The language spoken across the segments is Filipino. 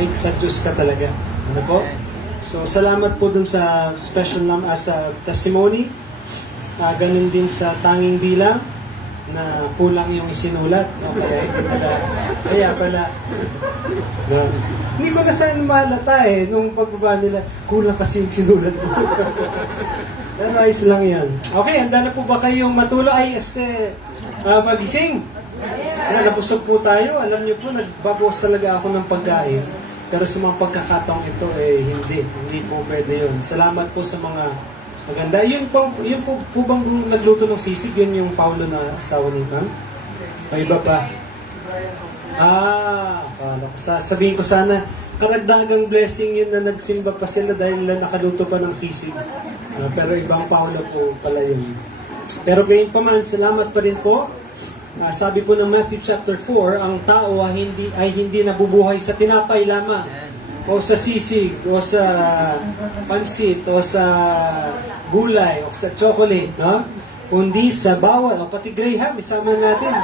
ay sa Diyos ka talaga. Ano po? So, salamat po dun sa special sa testimony. Ganun din sa tanging bilang na kulang yung isinulat. Okay, kaya pala. No. Hindi ko na saan malata nung pagbaba nila, kulang kasi yung sinulat mo. Pero ayos lang yan. Okay, handa na po ba kayong matulog? Ay, magising? Nabusog po tayo. Alam niyo po, nagbabawas talaga ako ng pagkain. Pero sa mga pagkakataong ito, hindi po pwede yun. Salamat po sa mga maganda. Yun po bang nagluto ng sisig, yun yung Paulo na asawa ni Ma'am? O iba pa? Sabihin ko sana, karagdagang blessing yun na nagsimba pa sila dahil nakaluto pa ng sisig. Pero ibang Paulo po pala yun. Pero gayon pa man, salamat pa rin po. Sabi po ng Matthew chapter 4, ang tao ay hindi nabubuhay sa tinapay lamang, o sa sisig, o sa pansit, o sa gulay, o sa chocolate, no? Kundi sa bawal, o pati graham, isama natin.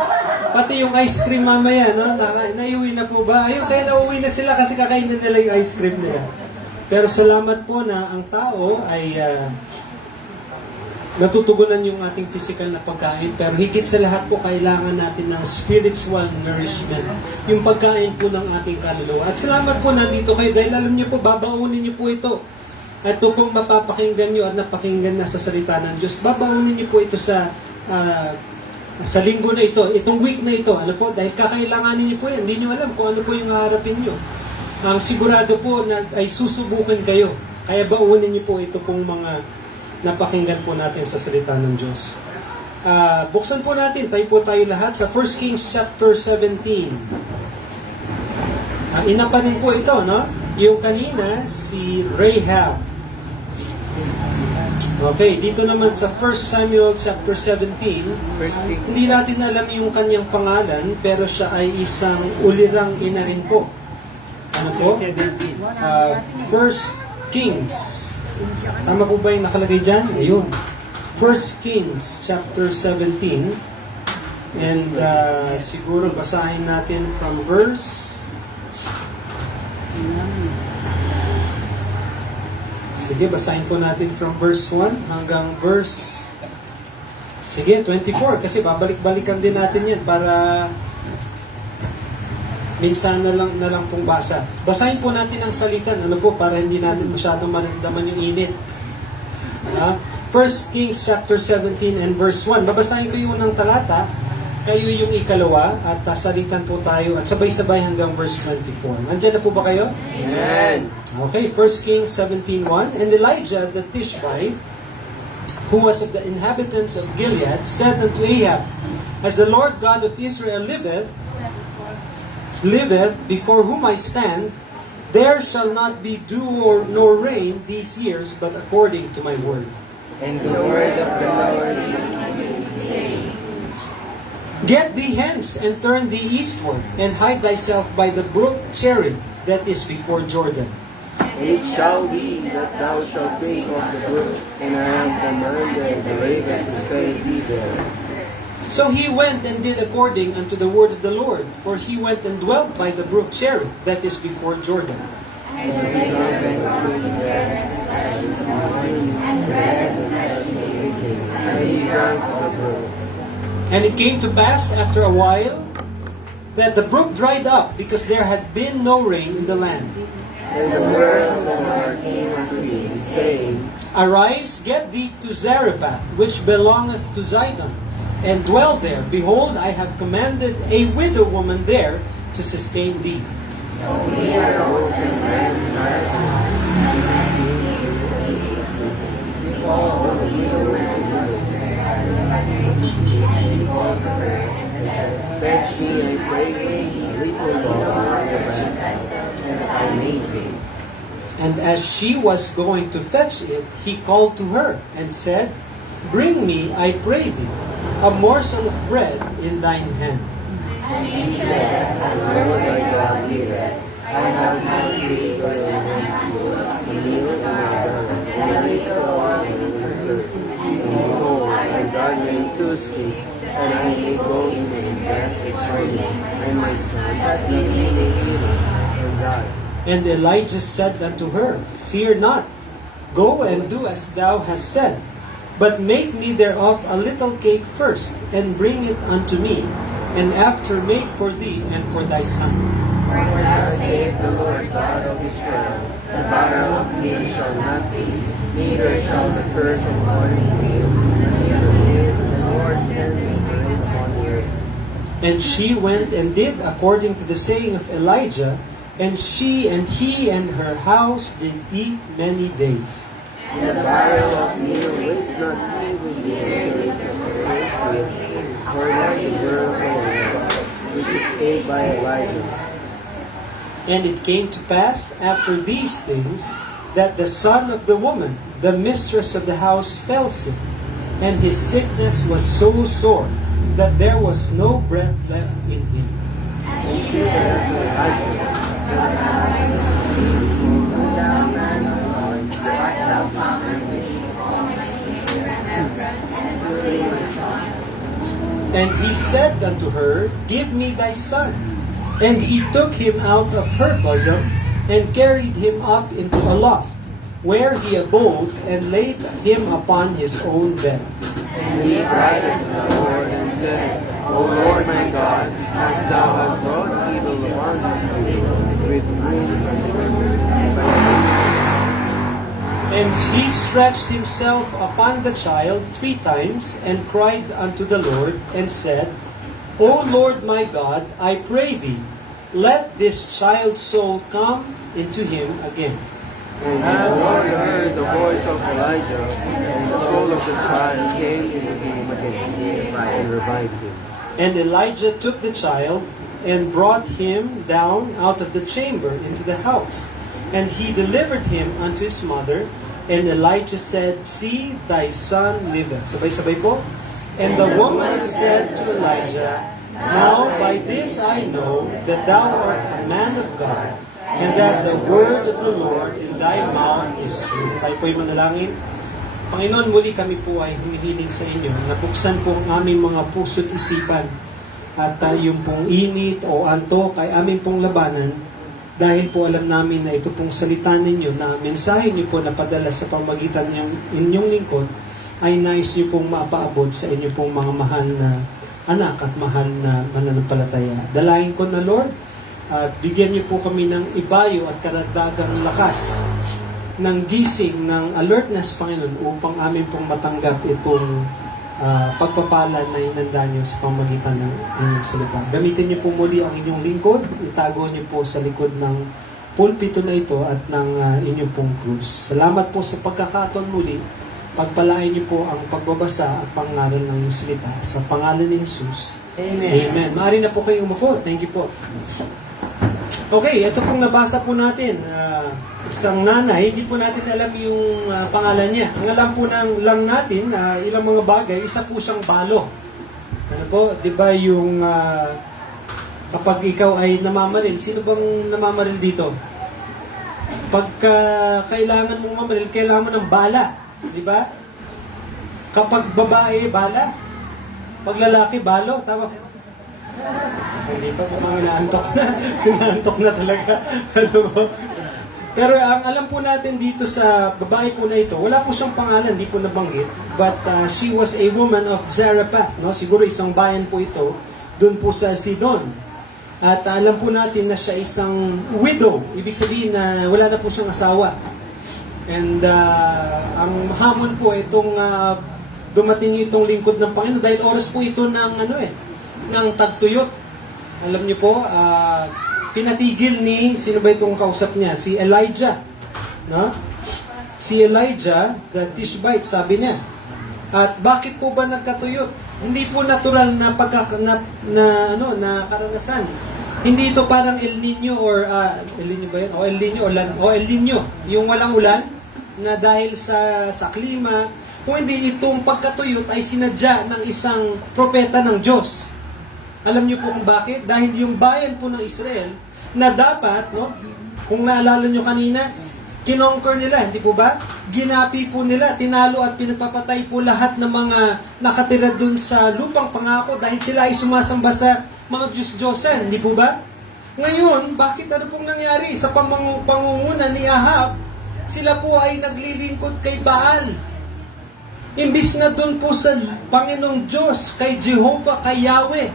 Pati yung ice cream mamaya, no? Naiuwi na po ba? Ayun, kaya nauwi na sila kasi kakainin nila yung ice cream nila. Pero salamat po na ang tao ay natutugunan yung ating physical na pagkain, pero higit sa lahat po kailangan natin ng spiritual nourishment, yung pagkain po ng ating kaluluwa. At salamat po nandito kayo dahil alam niyo po, babaunin niyo po ito. At ito pong mapapakinggan niyo at napakinggan na sa salita ng Diyos, babaunin niyo po ito sa linggo na ito, itong week na ito. Ano po? Dahil kakailanganin niyo po yan. Hindi niyo alam kung ano po yung haharapin niyo. Ang sigurado po na ay susubukan kayo. Kaya baunin niyo po ito pong mga napakinggan po natin sa salita ng Diyos. Buksan po natin, tayo lahat sa 1 Kings chapter 17. Inapanin po ito, no? Yung kanina, si Rahab. Okay, dito naman sa 1 Samuel chapter 17, hindi natin alam yung kanyang pangalan, pero siya ay isang ulirang ina rin po. Ano po? 1 Kings. Tama po ba yung nakalagay dyan? Ayun. 1 Kings chapter 17. And siguro basahin natin from verse. Sige, basahin po natin from verse 1 hanggang verse 24. Kasi babalik-balikan din natin yan para minsan na lang pong basa. Basahin po natin ang salitan, para hindi natin masyadong maramdaman yung init. 1 Kings chapter 17 and verse 1. Babasahin ko yung unang talata, kayo yung ikalawa, at salitan po tayo, at sabay-sabay hanggang verse 24. Nandiyan na po ba kayo? Amen. Okay, 1 Kings 17:1. And Elijah the Tishbite, who was of the inhabitants of Gilead, said unto Ahab, As the Lord God of Israel liveth, before whom I stand, there shall not be dew nor rain these years, but according to my word. And the word of the Lord, Get thee hence, and turn thee eastward, and hide thyself by the brook Cherith, that is before Jordan. and it shall be that thou shalt drink of the brook, and I have commanded the raven to feed thee there. So he went and did according unto the word of the Lord, for he went and dwelt by the brook Cherith, that is before Jordan. And the raven drank there, and bread and he drank of the brook. And it came to pass after a while that the brook dried up, because there had been no rain in the land. And the word of the Lord came unto me, saying, Arise, get thee to Zarephath, which belongeth to Zidon, and dwell there. Behold, I have commanded a widow woman there to sustain thee. So we arose and ran to Zarephath, and all the widow woman was there, and he called to her and said, Fetch me, I pray thee, a little water of the vessel, and I may drink. And as she was going to fetch it, he called to her and said, Bring me, I pray thee, a morsel of bread in thine hand. And she said, As the Lord thy God liveth, I have not treated the meal in my belly, and a little water in her thirst. And behold, I garden to sleep, and I may go in and invest it for me, and my son, that he may live and die. And Elijah said unto her, Fear not, go and do as thou hast said, but make me thereof a little cake first, and bring it unto me, and after make for thee and for thy son. For thus saith the Lord God of Israel, the barrel of me shall not cease, neither shall the curse of morning fail, until the Lord sends rain upon the earth. And she went and did according to the saying of Elijah, and she and he and her house did eat many days. And the barrel of meal was not even nearly to the safe with, for like the girl of the Lord, which is saved by Elijah. And it came to pass after these things, that the son of the woman, the mistress of the house, fell sick, and his sickness was so sore, that there was no breath left in him. And she said unto Elijah, Thou man of God, art thou come unto me, O my sin, remembrance, and slay my son? And he said unto her, Give me thy son. And he took him out of her bosom, and carried him up into a loft, where he abode, and laid him upon his own bed. And he cried unto the Lord, and said, O Lord my God, as thou hast wrought evil upon this people, with whom my servant And he stretched himself upon the child 3 times, and cried unto the Lord, and said, O Lord my God, I pray thee, let this child's soul come into him again. And the Lord heard the voice of Elijah, and the soul of the child came into him again, and revived him. And Elijah took the child, and brought him down out of the chamber into the house. And he delivered him unto his mother. And Elijah said, See, thy son liveth. Sabay-sabay po. And the woman said to Elijah, Now by this I know that thou art a man of God, and that the word of the Lord in thy mouth is true. Tayo po'y manalangin. Panginoon, muli kami po ay humihiling sa inyo. Nabuksan po ang aming mga puso't isipan. At yung pong init o antok ay aming pong labanan. Dahil po alam namin na ito pong salita ninyo, na mensahe niyo po na padala sa pamagitan ng inyong lingkod, ay nais niyo pong mapaabot sa inyo pong mga mahal na anak at mahal na mananampalataya. Dalangin ko na Lord, at bigyan niyo po kami ng ibayo at karagdagang lakas, ng gising, ng alertness, Panginoon, upang amin pong matanggap itong pagpapala na inanda niyo sa pamagitan ng inyong salita. Gamitin niyo po muli ang inyong lingkod, itago niyo po sa likod ng pulpito na ito at ng inyong pong krus. Salamat po sa pagkakataon muli. Pagpalain niyo po ang pagbabasa at pangaral ng iyong salita. Sa pangalan ni Jesus. Amen. Amen. Maaari na po kayong umupo. Thank you po. Okay, ito pong nabasa po natin. Isang nanay, hindi po natin alam yung pangalan niya. Ang alam po lang natin, ilang mga bagay, isa po siyang balo. Ano po, di ba yung kapag ikaw ay namamaril, sino bang namamaril dito? Pagka kailangan mong mamaril, kailangan mo ng bala. Di ba? Kapag babae, bala. Pag lalaki, balo. Tama. Hindi pa, mukhang inaantok na. Inaantok na talaga. Ano po? Pero ang alam po natin dito sa babae po na ito, wala po siyang pangalan, hindi po nabanggit. But she was a woman of Zarephath. No? Siguro isang bayan po ito, doon po sa Sidon. At alam po natin na siya isang widow. Ibig sabihin na wala na po siyang asawa. And ang hamon po itong dumating itong lingkod ng Panginoon dahil oras po ito ng ng tagtuyot. Alam niyo po, pinatigil ni, sino ba itong kausap niya? Si Elijah. No? Si Elijah, the Tishbite, sabi niya. At bakit po ba nagkatuyot? Hindi po natural na na karanasan. Hindi ito parang El Nino or El Nino ba yun? O El Nino o El Nino, yung walang ulan na dahil sa klima, kung hindi itong pagkatuyot ay sinadya ng isang propeta ng Diyos. Alam niyo po kung bakit? Dahil yung bayan po ng Israel na dapat, no, kung naalala niyo kanina, kinonquer nila, hindi po ba? Ginapi po nila, tinalo at pinapapatay po lahat ng mga nakatira dun sa lupang pangako dahil sila ay sumasamba sa mga Diyos-Diyosan, hindi po ba? Ngayon, bakit ano pong nangyari? Sa pangunguna ni Ahab, sila po ay naglilingkod kay Baal. Imbis na doon po sa Panginoong Diyos, kay Jehovah, kay Yahweh.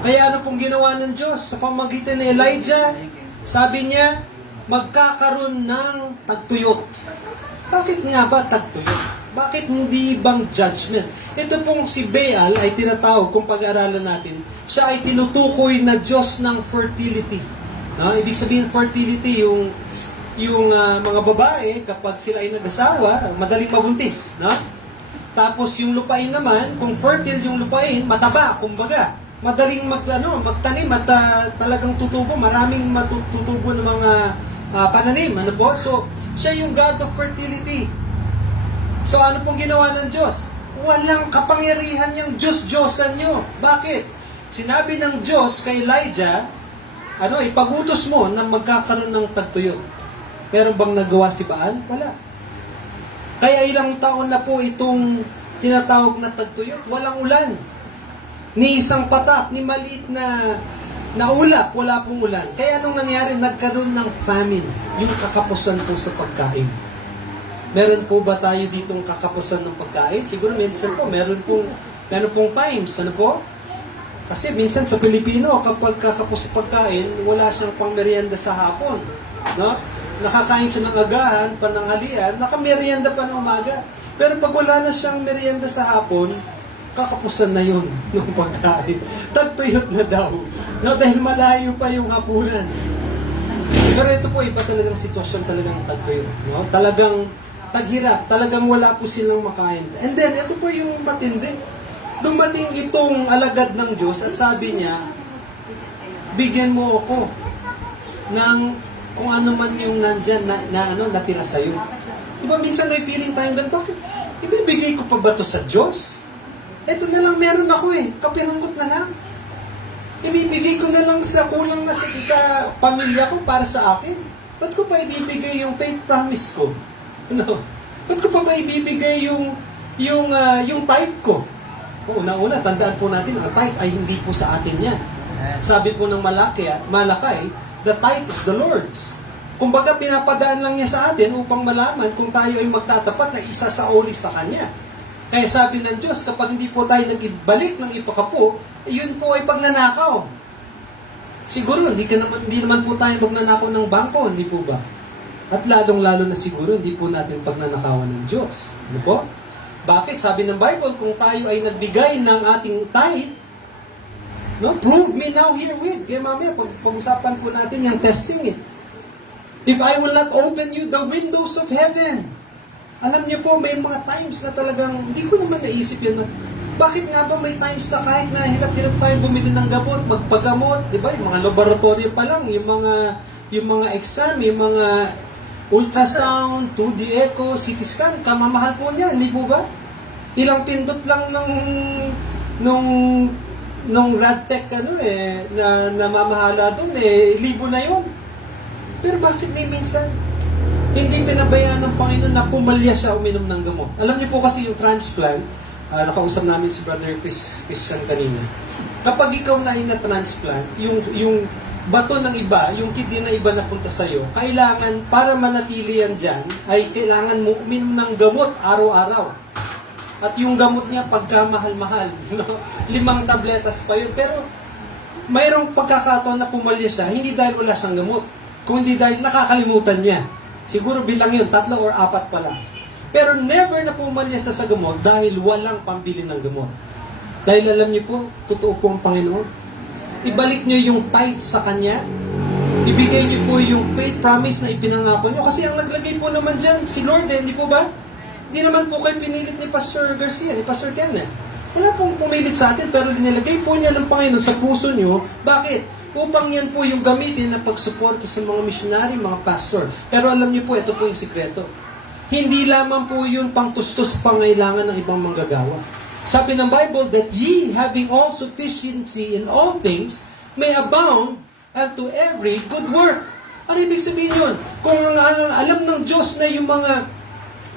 Kaya ano pong ginawa ng Diyos? Sa pamamagitan ni Elijah, sabi niya, magkakaroon ng tagtuyot. Bakit nga ba tagtuyot? Bakit hindi ibang judgment? Ito pong si Baal ay tinatawag, kung pag-aralan natin, siya ay tinutukoy na Diyos ng fertility. No? Ibig sabihin fertility, yung mga babae, kapag sila ay nag-asawa, madaling mabuntis. No? Tapos yung lupain naman, kung fertile yung lupain, mataba, kumbaga. Madaling magtanim at talagang tutubo, maraming matutubo ng mga pananim. Ano po? So, siya yung God of fertility. So, ano pong ginawa ng Diyos? Walang kapangyarihan yung Diyos-Diyosan nyo. Bakit? Sinabi ng Diyos kay Elijah, ipagutos mo na magkakaroon ng tagtuyot. Meron bang nagawa si Baal? Wala. Kaya ilang taon na po itong tinatawag na tagtuyot. Walang ulan. Ni isang patak, ni maliit na ulap, wala pong ulan. Kaya anong nangyari? Nagkaroon ng famine. Yung kakapusan po sa pagkain. Meron po ba tayo ditong kakapusan ng pagkain? Siguro minsan po, meron pong times, ano po? Kasi minsan sa Pilipino, kapag kakapos sa pagkain, wala siyang pang merienda sa hapon. No? Nakakain siya ng agahan, pananghalian, nakamerienda pa ng umaga. Pero pag wala na siyang merienda sa hapon, kakapusan na yun ng pagkain. Tagtuyot na daw. No? Dahil malayo pa yung hapunan. Pero ito po, iba talagang sitwasyon talagang tagtuyot. No? Talagang taghirap, talagang wala po silang makain. And then, ito po yung matindi. Dumating itong alagad ng Diyos at sabi niya, bigyan mo ako ng kung ano man yung nandyan na natira sa'yo. Diba minsan may feeling tayo, bakit? Ibibigay ko pa ba to sa Diyos? Ito na lang meron ako kapiranggot na lang. Ibibigay ko na lang sa kulang na sa pamilya ko para sa akin. Ba't ko pa ibibigay yung faith promise ko? Ba't ko pa ibibigay yung tithe ko? Una-una, tandaan po natin, ang tithe ay hindi po sa atin yan. Sabi po ng Malakay, the tithe is the Lord's. Kumbaga, pinapadaan lang niya sa atin upang malaman kung tayo ay magtatapat na isa sa uli sa Kanya. Kaya sabi ng Diyos, kapag hindi po tayo nag-ibalik ng ipakapo, yun po ay pagnanakaw. Siguro, hindi naman po tayo magnanakaw ng bangko, hindi po ba? At lalong-lalo na siguro, hindi po natin pagnanakawan ng Diyos. Ano po? Bakit? Sabi ng Bible, kung tayo ay nagbigay ng ating tithe, prove me now herewith. Kaya mamaya, pag-usapan po natin yung testing If I will not open you the windows of heaven. Alam niyo po, may mga times na talagang, hindi ko naman naisip yun. Bakit nga ba may times na kahit na hirap-hirap tayo bumili ng gamot, magpagamot, di ba? Yung mga laboratory pa lang, yung mga exam, yung mga ultrasound, 2D echo, CT scan, kamamahal po niya, hindi po ba? Ilang pindot lang nung RadTech na namamahala doon, libo na yon. Pero bakit minsan hindi pinabayaan ng Panginoon na pumalya siya uminom ng gamot? Alam niyo po kasi yung transplant, nakausap namin si Brother Christian kanina. Kapag ikaw na transplant, yung bato ng iba, yung kidney na iba na punta sa'yo, kailangan, para manatili yan dyan, ay kailangan mo uminom ng gamot araw-araw. At yung gamot niya, pagkamahal-mahal. 5 tabletas pa yun. Pero, mayroong pagkakataon na pumalya siya, hindi dahil wala siyang gamot, kundi dahil nakakalimutan niya. Siguro bilang yun, 3 or 4 pa lang. Pero never na pumalya siya sa gamot dahil walang pambili ng gamot. Dahil alam niyo po, totoo po ang Panginoon. Ibalik niyo yung tithe sa Kanya. Ibigay niyo po yung faith promise na ipinangako niyo. Kasi ang naglagay po naman dyan, si Lord hindi po ba? Hindi naman po kayo pinilit ni Pastor Garcia, ni Pastor Kenneth. Wala pong pumilit sa atin, pero nilagay po niya ng Panginoon sa puso niyo. Bakit? Upang yan po yung gamitin na pagsuporta sa mga missionary, mga pastor. Pero alam niyo po, ito po yung sikreto. Hindi lamang po yun pangtustos pangailangan ng ibang manggagawa. Sabi ng Bible that ye, having all sufficiency in all things, may abound unto every good work. Ano ibig sabihin yun? Kung alam ng Diyos na yung mga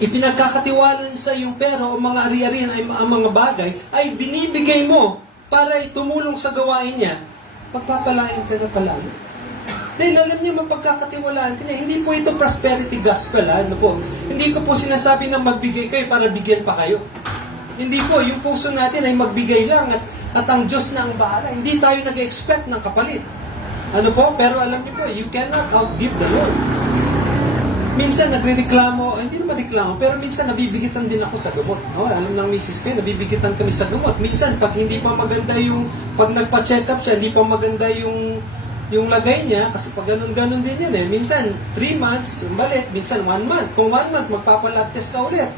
ipinagkakatiwalan sa yung pera o mga ari-arian ay ang mga bagay, ay binibigay mo para tumulong sa gawain niya, pagpapalain ka na pala. Dahil alam niyo, mapagkakatiwalaan ka niya. Hindi po ito prosperity gospel, ano po. Hindi ko po sinasabi na magbigay kayo para bigyan pa kayo. Hindi po, yung puso natin ay magbigay lang at ang Diyos na ang bahala. Hindi tayo nag-expect ng kapalit. Ano po? Pero alam niyo po, you cannot outgive the Lord. Minsan nagrereklamo, hindi naman reklamo, pero minsan nabibigitan din ako sa gamot. No? Alam ng misis ko, nabibigitan kami sa gamot. Minsan, pag hindi pa maganda pag nagpa-check up siya, hindi pa maganda yung lagay niya, kasi pag ganun-ganun din yan eh. Minsan, 3 months, balit, minsan 1 month. Kung 1 month, magpapalab test ka ulit.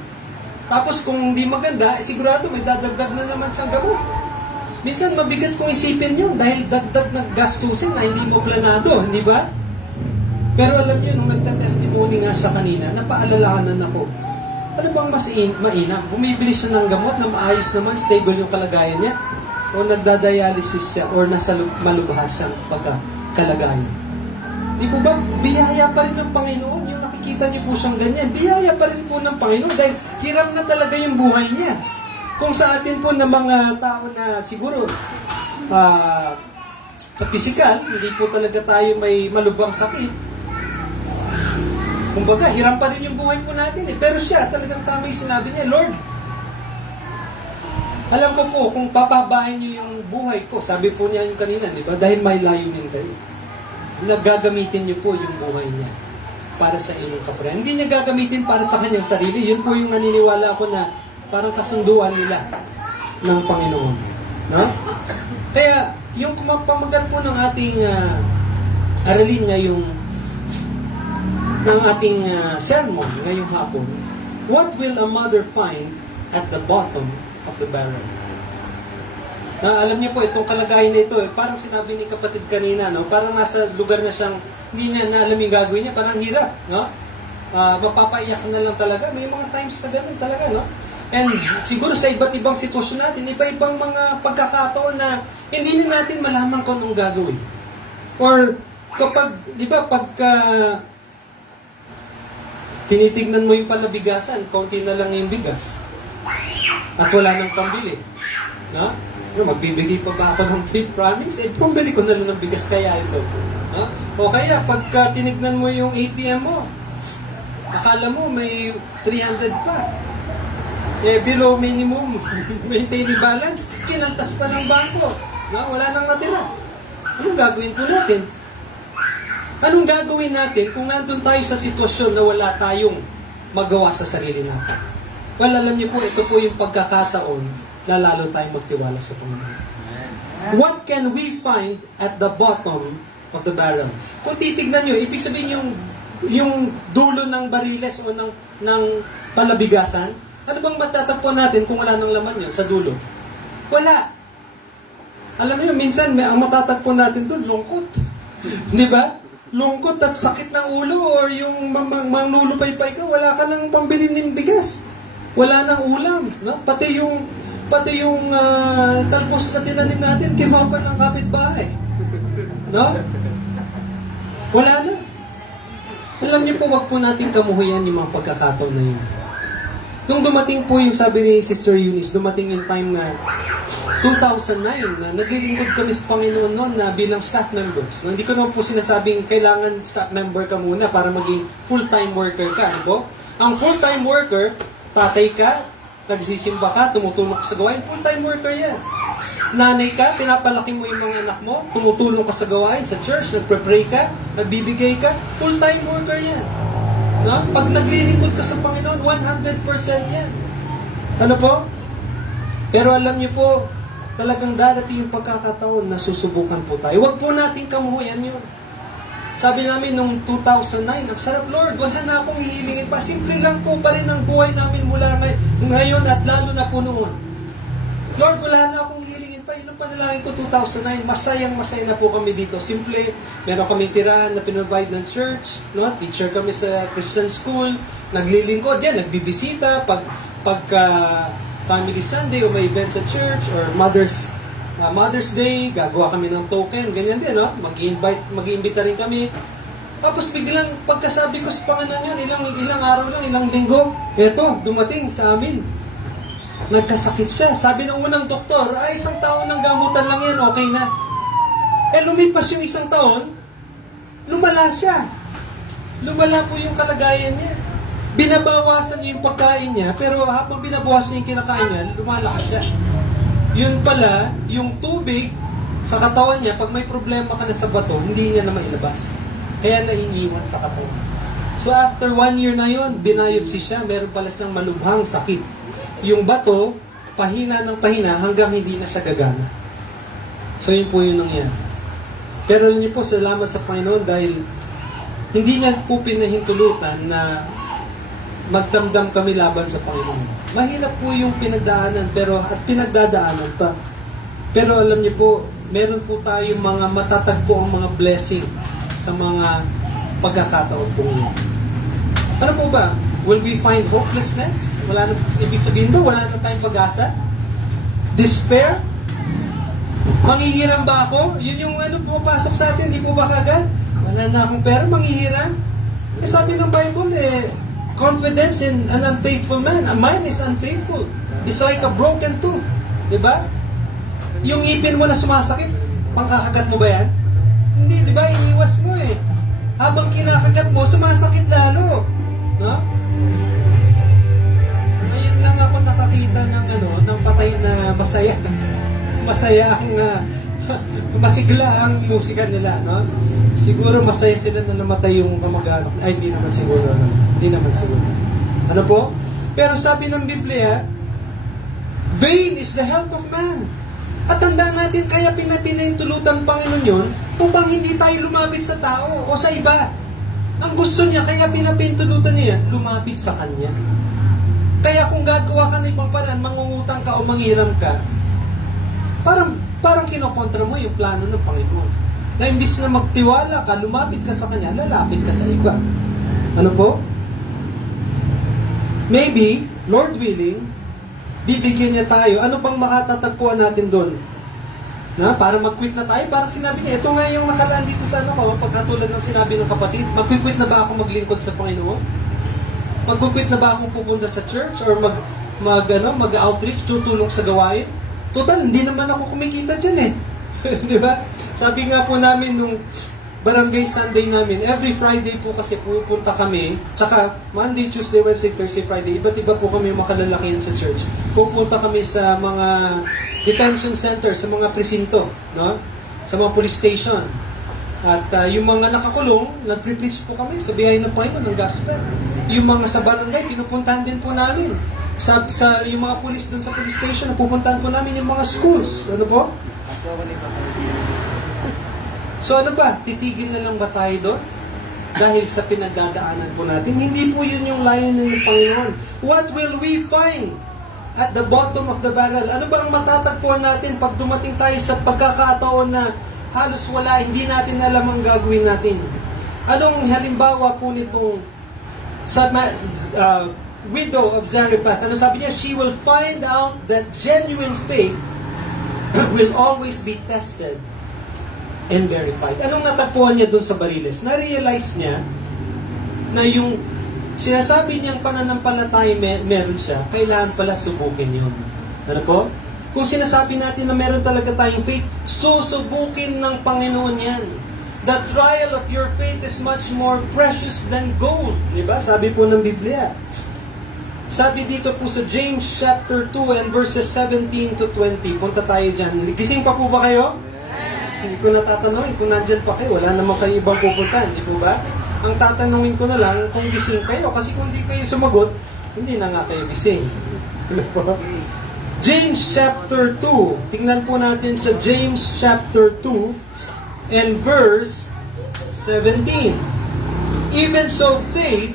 Tapos kung hindi maganda, sigurado may dadagdag na naman siyang gamot. Minsan, mabigat kong isipin yun dahil dagdag na gastusin na hindi mo planado, hindi ba? Pero alam niyo, nung nagta-testimony nga siya kanina, napaalalahanan ako. Ano bang mas mainam? Bumibili siya ng gamot na maayos naman, stable yung kalagayan niya? O nagdadialysis siya or nasa malubhas siyang pagkakalagayan? Di po ba, biyaya pa rin ng Panginoon? Yung nakikita niyo po siyang ganyan, biyaya pa rin po ng Panginoon dahil hiram na talaga yung buhay niya. Kung sa atin po na mga tao na siguro sa pisikal, hindi po talaga tayo may malubhang sakit. Kumbaga, hiram pa rin yung buhay po natin eh. Pero siya, talagang tama yung sinabi niya, Lord, alam ko po, kung papabahin niyo yung buhay ko, sabi po niya yung kanina, di ba? Dahil may layunin kayo. Naggagamitin niyo po yung buhay niya para sa inyong kapatid. Hindi niya gagamitin para sa kanyang sarili. Yun po yung naniniwala ko na parang kasunduan nila ng Panginoon. No? Kaya, yung pamagat po ng ating aralin ngayong ng ating sermon ngayong hapon, what will a mother find at the bottom of the barrel? Alam niyo po, itong kalagayan na ito, parang sinabi ni kapatid kanina, no? Parang nasa lugar na siyang, hindi niya na alam yung gagawin niya, parang hirap. No? Mapapaiyak na lang talaga. May mga times na ganun talaga. No? And siguro sa iba't ibang sitwasyon natin, iba-ibang mga pagkakataon na hindi na natin malaman kung anong gagawin. Or kapag, di ba, pagka tinitignan mo yung palabigasan, konti na lang yung bigas. At wala nang pambili. No? Magbibigay pa ba ako ng faith promise? Pambili ko na lang ng bigas kaya ito. No? O kaya, pagka tinignan mo yung ATM mo, akala mo may 300 pa. Below minimum maintaining balance, kinaltas pa ng bangko. No? Wala nang natira. Anong gagawin po natin? Anong gagawin natin kung nandun tayo sa sitwasyon na wala tayong magawa sa sarili natin? Well, alam niyo po, ito po yung pagkakataon na lalo tayong magtiwala sa Panginoon. What can we find at the bottom of the barrel? Kung titignan niyo, ibig sabihin yung dulo ng bariles o ng palabigasan, ano bang matatagpuan natin kung wala nang laman yun sa dulo? Wala. Alam niyo, minsan ang matatagpuan natin doon, lungkot. Di ba? Lungkot at sakit ng ulo or yung manglulupay-pay ka, wala ka nang pambili ng bigas. Wala nang ulam. No? Pati yung talbos na tinanim natin, kinuha pa ng kapitbahay. No? Wala na. Alam niyo po, wag po natin kamuhian yung mga pagkakataon na yun. Nung dumating po yung sabi ni Sister Eunice, dumating yung time na 2009 na naglilingkod kami sa Panginoon noon na bilang staff members. No, hindi ko naman po sinasabing kailangan staff member ka muna para maging full-time worker ka. Ano? Ang full-time worker, tatay ka, nagsisimba ka, tumutulong ka sa gawain, full-time worker yan. Nanay ka, pinapalaki mo yung mga anak mo, tumutulong ka sa gawain, sa church, nagpre-pray ka, nagbibigay ka, full-time worker yan. No? Pag naglilingkod ka sa Panginoon, 100% yan. Ano po? Pero alam niyo po, talagang darating yung pagkakataon na susubukan po tayo. Huwag po natin kamuhuyan yun. Sabi namin nung 2009, ang sarap Lord, wala na akong hihilingin pa. Simple lang po pa rin ang buhay namin mula ngayon at lalo na po noon. Lord, wala na akong hihilingin pa. Yun ang panalangin ko 2009. Masayang-masaya na po kami dito. Simple, meron kaming tirahan na pinrovide ng church. No? Teacher kami sa Christian school. Naglilingkod yan, nagbibisita. Pagka Family Sunday o may event sa church or Mother's Day, gagawa kami ng token, ganyan din, no? Mag-iimbita rin kami. Tapos biglang, pagkasabi ko sa Panginoon yun, ilang araw lang, ilang linggo, eto, dumating sa amin. Nagkasakit siya. Sabi ng unang doktor, ay, isang taon ng gamutan lang yan, okay na. lumipas yung isang taon, lumala siya. Lumala po yung kalagayan niya. Binabawasan niya yung pagkain niya, pero habang binabawasan niya yung kinakain niya, lumalakas siya. Yun pala, yung tubig sa katawan niya, pag may problema ka na sa bato, hindi niya na mailabas. Kaya naiiwan sa katawan. So after 1 year na yun, binayopsi siya, meron pala siyang malubhang sakit. Yung bato, pahina ng pahina hanggang hindi na siya gagana. So yun po yung nangyari. Pero alam niyo po, salamat sa Panginoon dahil hindi niya po pinahintulutan na magdamdam kami laban sa Panginoon. Mahirap po yung pinagdaanan, at pinagdadaanan pa. Pero alam niyo po, meron po tayong mga matatagpo ang mga blessing sa mga pagkakataon po yun. Ano po ba? Will we find hopelessness? Wala na, ibig sabihin ba, wala na tayong pag-asa? Despair? Manghihiram ba ako? Yun yung pumapasok sa atin, di po ba kagad? Wala na akong pera, manghihiram? Sabi ng Bible, confidence in an unfaithful man. A man is unfaithful. It's like a broken tooth. Diba? Yung ipin mo na sumasakit, pangkakagat mo ba yan? Hindi, diba? Iniwas mo Habang kinakagat mo, sumasakit lalo. No? Ngayon lang ako nakakita ng patay na masaya. Masaya ang masigla ang musika nila, no? Siguro masaya sila na namatay yung kamag-anak. Ay, hindi naman siguro. Hindi naman siguro. Ano po? Pero sabi ng Biblia, vain is the help of man. At tandaan natin, kaya pinahintulutan Panginoon yun upang hindi tayo lumapit sa tao o sa iba. Ang gusto niya, kaya pinahintulutan niya, lumapit sa Kanya. Kaya kung gagawa ka ng ibang paraan, mangungutang ka o manghiram ka, parang kinokontra mo yung plano ng Panginoon. Na imbis na magtiwala ka, lumapit ka sa Kanya, lalapit ka sa iba. Ano po? Maybe, Lord willing, bibigyan niya tayo. Ano bang makatatagpuan natin doon? Para mag-quit na tayo? Parang sinabi niya, ito nga yung nakalaan dito sa pagkatulad ng sinabi ng kapatid, mag-quit na ba ako maglingkod sa Panginoon? Mag-quit na ba ako pupunta sa church? Or mag-outreach, tutulong sa gawain? Total, hindi naman ako kumikita dyan Di ba? Sabi nga po namin nung barangay Sunday namin, every Friday po kasi pupunta kami, tsaka Monday, Tuesday, Wednesday, Thursday, Friday, iba't iba po kami makalalakihan sa church. Pupunta kami sa mga detention center, sa mga presinto, no? Sa mga police station. At yung mga nakakulong, nagpre-preach po kami sa biyaya ng Panginoon, ng gospel. Yung mga sa barangay, pinupuntahan din po namin. Yung mga police doon sa police station, pupuntahan po namin yung mga schools. Ano po? So ano ba? Titigil na lang ba tayo doon? Dahil sa pinagdadaanan po natin? Hindi po yun yung layunin ng Panginoon. What will we find at the bottom of the barrel? Ano bang matatagpuan natin pag dumating tayo sa pagkakataon na halos wala, hindi natin alam ang gagawin natin? Anong halimbawa po nitong widow of Zarephath? Ano sabi niya? She will find out that genuine faith will always be tested and verified. Anong natagpuan niya doon sa bariles? Na-realize niya na yung sinasabi niyang pananampalataya meron siya, kailangan pala subukin yun. Ano po? Kung sinasabi natin na meron talaga tayong faith, susubukin ng Panginoon yan. The trial of your faith is much more precious than gold. Diba? Sabi po ng Biblia. Sabi dito po sa James chapter 2 and verses 17 to 20. Punta tayo dyan. Gising pa po ba kayo? Hindi ko natatanungin kung nandyan pa kayo. Wala naman kayo ibang pupuntahan. Di po ba? Ang tatanungin ko na lang kung gising kayo. Kasi kung hindi kayo sumagot, hindi na nga kayo gising. James chapter 2. Tingnan po natin sa James chapter 2 and verse 17. Even so faith,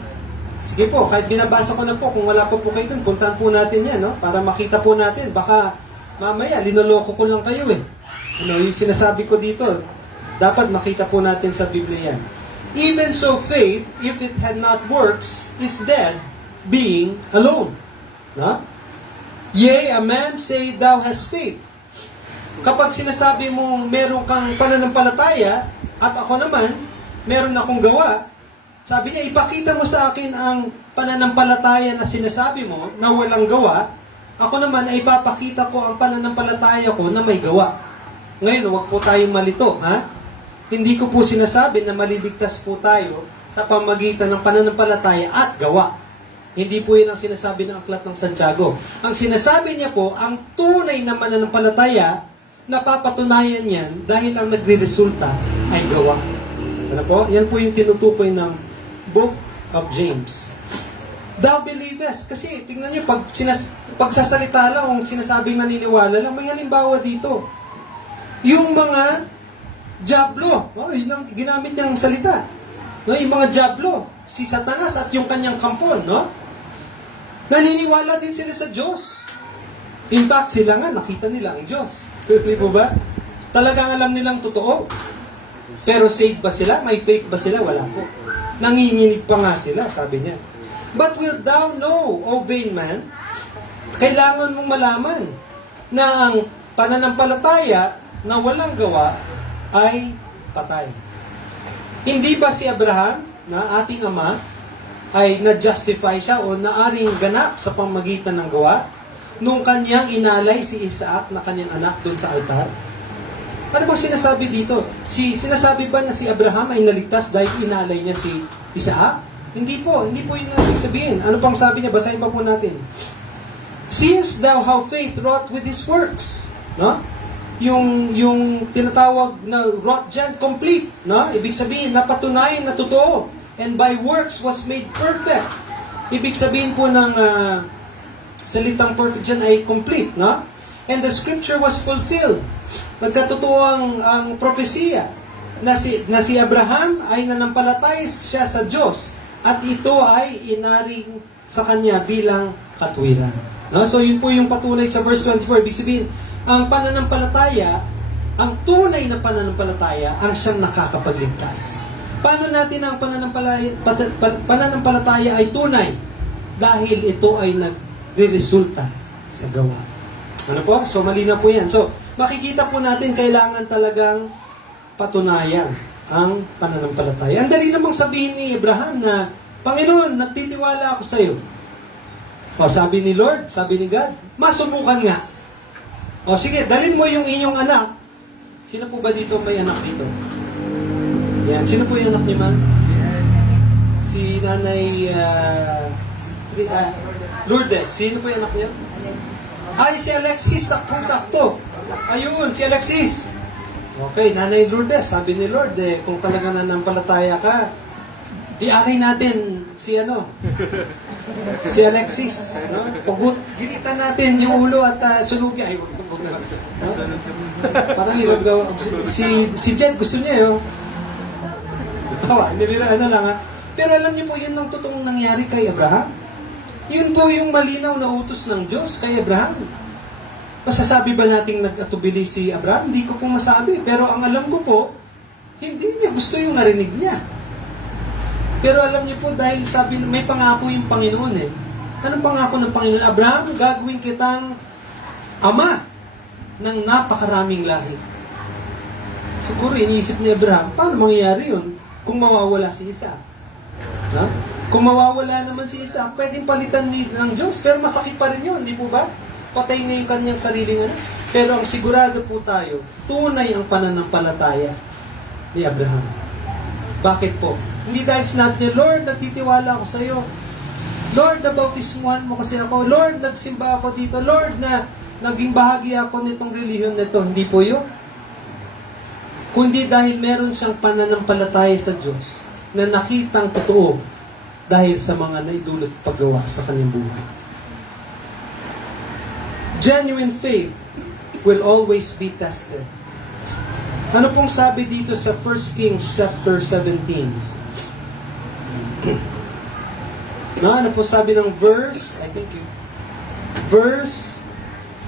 sige po, kahit binabasa ko na po, kung wala pa po kayo dun, puntahan po natin yan, no? Para makita po natin. Baka mamaya, linoloko ko lang kayo yung sinasabi ko dito, dapat makita po natin sa Biblia yan. Even so faith, if it had not works, is dead, being alone. No? Yea, a man say thou hast faith. Kapag sinasabi mo meron kang pananampalataya, at ako naman, meron akong gawa, sabi niya, ipakita mo sa akin ang pananampalataya na sinasabi mo na walang gawa, ako naman ay ipapakita ko ang pananampalataya ko na may gawa. Ngayon, huwag po tayong malito, ha? Hindi ko po sinasabi na maliligtas po tayo sa pamagitan ng pananampalataya at gawa. Hindi po yun ang sinasabi ng Aklat ng Santiago. Ang sinasabi niya po, ang tunay na mananampalataya, napapatunayan yan dahil ang nagre-resulta ay gawa. Ano po? Yan po yung tinutukoy ng Book of James. Thou believest. Kasi tingnan nyo, pagsasalita lang, kung sinasabing naniniwala lang, may halimbawa dito. Yung mga Diablo, yun ang ginamit niyang salita. No, yung mga Diablo, si Satanas at yung kanyang kampon, no? Naniniwala din sila sa Diyos. In fact, sila nga, nakita nila ang Diyos. Di po ba? Talagang alam nilang totoo. Pero saved ba sila? May faith ba sila? Wala po. Nanginginig pa nga sila, sabi niya. But wilt thou know, O vain man, kailangan mong malaman na ang pananampalataya na walang gawa ay patay. Hindi ba si Abraham, na ating ama, ay na-justify siya o naaring ganap sa pamagitan ng gawa nung kanyang inalay si Isaac na kanyang anak doon sa altar? Ano bang sinasabi dito? Sinasabi ba na si Abraham ay naligtas dahil inalay niya si Isaac? Hindi po yun ang ibig sabihin. Ano pang sabi niya? Basahin pa po natin. Seest thou how faith wrought with his works? No? Yung tinatawag na wrought dyan, complete. No? Ibig sabihin, napatunayan na totoo. And by works was made perfect. Ibig sabihin po ng salitang perfect dyan ay complete. No? And the scripture was fulfilled. Nagkatotoo ang propesiya na si Abraham ay nanampalatay siya sa Diyos at ito ay inaring sa kanya bilang katwiran. No? So yun po yung patunay sa verse 24. Ibig sabihin, ang pananampalataya, ang tunay na pananampalataya, ang siyang nakakapagligtas. Paano natin ang pananampalataya ay tunay? Dahil ito ay nagre-resulta sa gawa. Ano po? So malinaw po yan. So makikita po natin kailangan talagang patunayan ang pananampalataya. Ang dali namang sabihin ni Abraham na, Panginoon, nagtitiwala ako sa iyo. O sabi ni Lord, sabi ni God, masubukan nga. O sige, dalhin mo yung inyong anak. Sino po ba dito may anak dito? Yan. Sino po yung anak niyo, man? Si Nanay Lourdes. Sino po yung anak niya? Ay, si Alexis. Saktong-sakto. Ayun, si Alexis. Okay, Nanay Lourdes. Sabi ni Lord, kung talaga nanampalataya ka, iakin natin si si Alexis. No? Gilitan natin yung ulo at sunugi. Ay, no? Parang hirap gawa. Si Jen, gusto niya yun. Tawa, hindi lang ha. Pero alam niyo po, yun ang totoong nangyari kay Abraham. Yun po yung malinaw na utos ng Diyos kay Abraham. Masasabi ba nating nag-atubili si Abraham? Hindi ko po masabi. Pero ang alam ko po, hindi niya gusto yung narinig niya. Pero alam niyo po, dahil sabi, may pangako yung Panginoon eh. Anong pangako ng Panginoon? Abraham, gagawin kitang ama ng napakaraming lahi. Siguro iniisip ni Abraham, paano mangyayari yun kung mawawala si Isaac? No? Kung mawawala naman si Isaac, pwedeng palitan ng Diyos, pero masakit pa rin yun, di po ba? Patay na yung kanyang sariling anak. Pero ang sigurado po tayo, tunay ang pananampalataya ni Abraham. Bakit po? Hindi dahil sinabi niya, Lord, nagtitiwala ako sa iyo. Lord, nabautismuhan mo kasi ako. Lord, nagsimba ako dito. Lord, na naging bahagi ako nitong relihiyon nito. Hindi po yun. Kundi dahil meron siyang pananampalataya sa Diyos na nakitang totoo dahil sa mga naidulot paggawa sa kanyang buhay. Genuine faith will always be tested. Ano pong sabi dito sa 1 Kings chapter 17? Ano po sabi ng verse, verse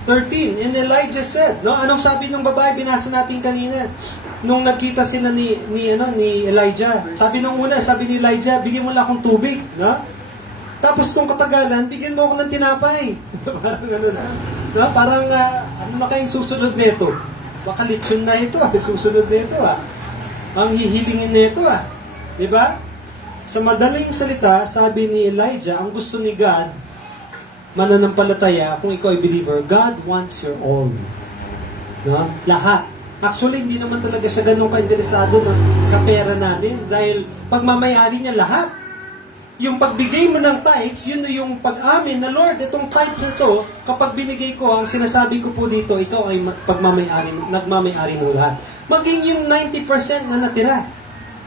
13. And Elijah said, anong sabi ng babae binasa natin kanina? Nung nagkita sila ni Elijah. Sabi nung una, sabi ni Elijah, bigyan mo lang akong tubig, no? Tapos nung katagalan, bigyan mo ako ng tinapay. Parang gano'n. No? Parang, ano na kayong susunod nito? Baka litsyon na ito, susunod na ito, Ang hihilingin na ito, Diba? Sa madaling salita, sabi ni Elijah, ang gusto ni God, mananampalataya, kung ikaw ay believer, God wants your all. No? Lahat. Actually, hindi naman talaga siya ganun ka-interesado sa pera natin dahil pagmamayari niya lahat. Yung pagbigay mo ng tithes, yun na yung pag-amin na, Lord, itong tithes na to, kapag binigay ko, ang sinasabi ko po dito, ikaw ay nagmamayari ng lahat. Maging yung 90% na natira.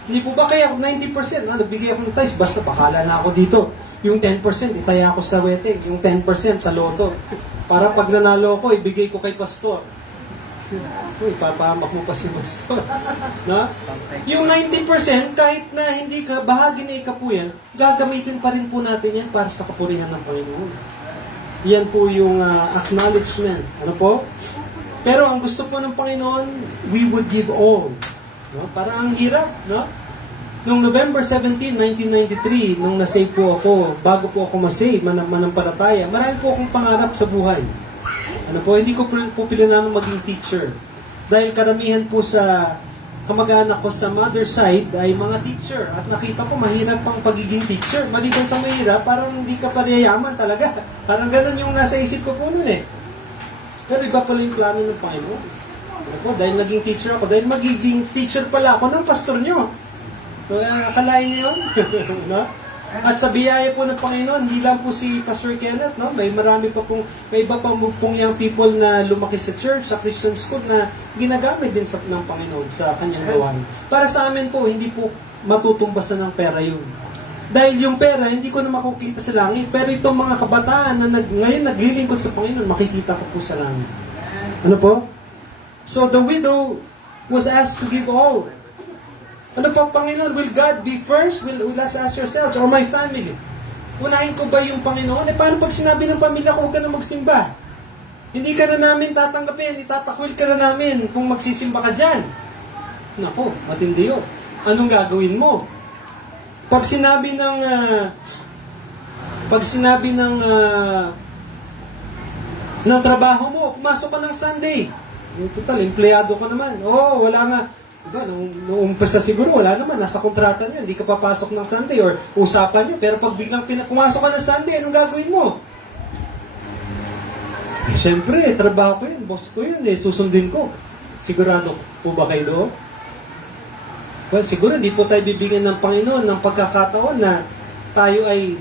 Hindi po ba kaya 90%, nagbigay ako ng tithes, basta bakala na ako dito. Yung 10%, itaya ako sa wedding. Yung 10% sa loto. Para pag nanalo ko, ibigay ko kay pastor. Uy, papahamak mo pa si pastor. Na? Yung 90%, kahit na hindi ka bahagi na ikapuyan, gagamitin pa rin po natin yan para sa kapurihan ng Panginoon. Yan po yung acknowledgement. Ano po? Pero ang gusto po ng Panginoon, we would give all. No? Parang ang hirap, no? Noong November 17, 1993, nung nasave po ako, bago po ako masave, manampalataya, marami po akong pangarap sa buhay. Ano po, hindi ko po pilinanong maging teacher. Dahil karamihan po sa kamag-anak ko sa mother side ay mga teacher. At nakita ko mahirap pang pagiging teacher. Maliban sa mahirap, parang hindi ka panayaman talaga. Parang ganun yung nasa isip ko po nun eh. Pero iba pala yung plano ng Panginoon. Ano po, dahil naging teacher ako, dahil magiging teacher pala ako ng pastor nyo. Akalain niyo yun? No? At sa biyaya po ng Panginoon, hindi lang po si Pastor Kenneth, no? May iba pang young people na lumaki sa church, sa Christian school na ginagamit din ng Panginoon sa kanyang gawain. Para sa amin po, hindi po matutumbasan ng pera yun. Dahil yung pera, hindi ko na makukita sa langit. Pero itong mga kabataan na ngayon naglilingkod sa Panginoon, makikita ko po sa langit. Ano po? So the widow was asked to give all. Ano po, Panginoon, will God be first? Will us ask yourselves, or my family? Unahin ko ba yung Panginoon? Paano pag sinabi ng pamilya ko, huwag ka na magsimba? Hindi ka na namin tatanggapin, itatakwil ka na namin kung magsisimba ka dyan. Nako, matindi yun. Anong gagawin mo? Pag sinabi ng trabaho mo, pumasok ka ng Sunday. Total, empleyado ka naman. Wala nga. Diba, nung umpisa siguro, wala naman, nasa kontrata nyo, hindi ka papasok ng Sunday or usapan nyo, pero pag biglang pumasok ka ng Sunday, anong gagawin mo? Siyempre, trabaho ko yun, boss ko yun, susundin ko. Sigurado po ba kayo doon? Well, siguro, di po tayo bibigyan ng Panginoon ng pagkakataon na tayo ay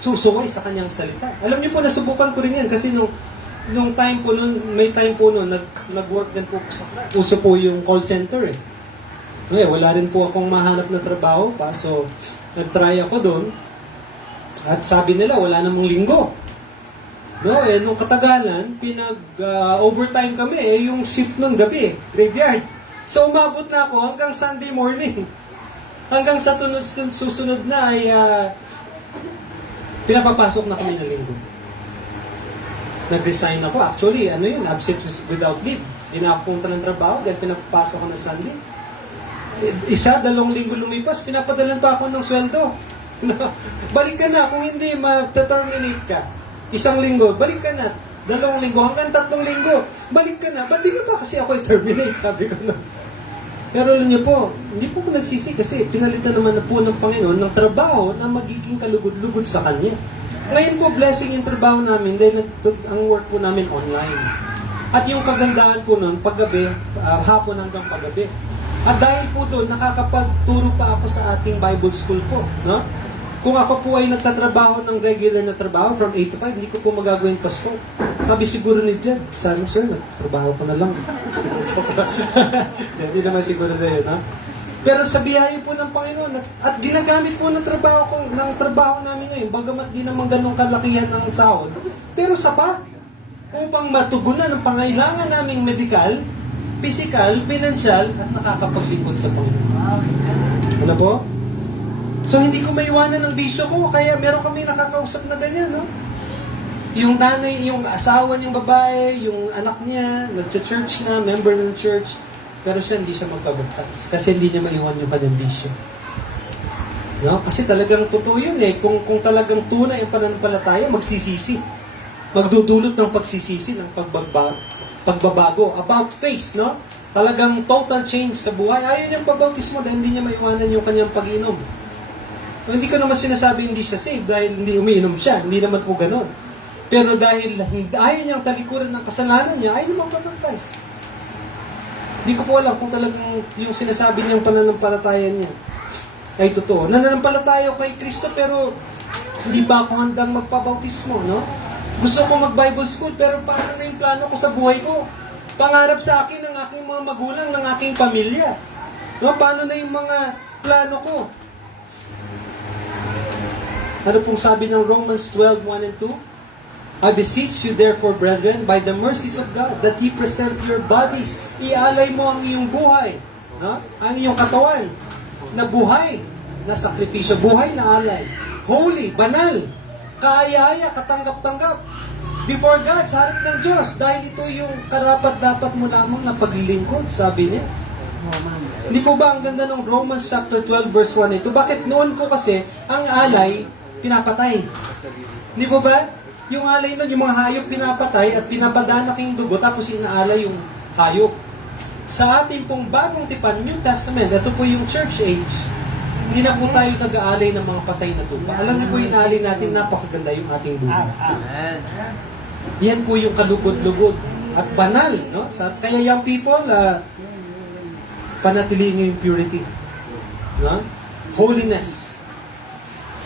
susuway sa kanyang salita. Alam niyo po, nasubukan ko rin yan, kasi nung time po nun, may time po nun, nag-work din po sa uso po yung call center eh. Wala rin po akong mahanap na trabaho pa, so nag-try ako doon. At sabi nila, wala namang linggo. Nung katagalan, overtime kami yung shift ng gabi, graveyard. So umabot na ako hanggang Sunday morning. Hanggang sa susunod na ay pinapapasok na kami ng linggo. Nag-resign ako. Actually, absent without leave. Hindi na ako punta ng trabaho dahil pinapapasok ko ng Sunday. 1-2 linggo lumipas, pinapadalan pa ako ng sweldo. Balik ka na, kung hindi, mag-terminate ka. 1 linggo, balik ka na. 2 linggo, hanggang 3 linggo, balik ka na. Ba't di ka pa kasi ako i-terminate, sabi ko na. Pero alam niyo po, hindi po ko nagsisi kasi pinalitan naman na po ng Panginoon ng trabaho na magiging kalugod-lugod sa Kanya. Ngayon po, blessing yung trabaho namin dahil ang work po namin online. At yung kagandahan po nun, paggabi, hapon hanggang paggabi. At dahil po doon, nakakapagturo pa ako sa ating Bible school po. No? Kung ako po ay nagtatrabaho ng regular na trabaho from 8 to 5, hindi ko po magagawin pasto. Sabi siguro ni Jed, sana sir, nagtrabaho ko na lang. Hindi naman siguro na yun, ha? Pero sa biyaya po ng Panginoon, at ginagamit po ng trabaho namin ngayon, bagamat di naman ganun kalakihan ng sahod, pero sapat upang matugunan ang pangailangan naming medikal, physical, financial, at nakakapaglingkod sa Panginoon. Ano po? So, hindi ko maiwanan ng bisyo ko, kaya meron kami nakakausap na ganyan, no? Yung nanay, yung asawa niyang babae, yung anak niya, nag-church na, member ng church, pero siya hindi siya magpabagtas kasi hindi niya maiwan yung kanyang bisyo. No? Kasi talagang totoo yun eh. Kung talagang tunay ang pananampalataya, magsisisi. Magdudulot ng pagsisisi, ng pagbabago. About face, no? Talagang total change sa buhay. Ayaw niyang pabautismo dahil hindi niya maiwanan yung kanyang pag-inom. Hindi ko naman sinasabi hindi siya saved dahil hindi umiinom siya. Hindi naman po ganon. Pero dahil ayaw niyang talikuran ng kasalanan niya, ayaw naman pabaptize. Hindi ko po alam kung talagang yung sinasabi niyang pananampalataya niya ay totoo. Nananampalataya kay Kristo pero hindi pa ako handang magpabautismo, no? Gusto ko mag-Bible school pero parang na yung plano ko sa buhay ko. Pangarap sa akin ng aking mga magulang, ng aking pamilya. No? Paano na yung mga plano ko? Ano pong sabi ng Romans 12:1 and 2? I beseech you therefore, brethren, by the mercies of God, that ye present your bodies. Ialay mo ang iyong buhay, no? Ang iyong katawan, na buhay, na sakripisyo, buhay na alay. Holy, banal, kaaya-aya, katanggap-tanggap. Before God, sa harap ng Diyos. Dahil ito yung karapat-dapat mo lamang na paglilingkod, sabi niya. Hindi po ba ang ganda ng Romans chapter 12 verse 1 ito? Bakit noon po kasi, ang alay, pinapatay. Hindi po ba? Yung alay nun, yung mga hayop pinapatay at pinapadanak yung dugo, tapos inaalay yung hayop. Sa ating pong bagong tipan, New Testament, ito po yung church age, hindi na po tayo nag-aalay ng mga patay na tupa. Alam niyo po yung inaalay natin, napakaganda yung ating buhay. Yan po yung kalugod-lugod at banal, no? Kaya young people, panatilihin nyo yung purity. No? Holiness.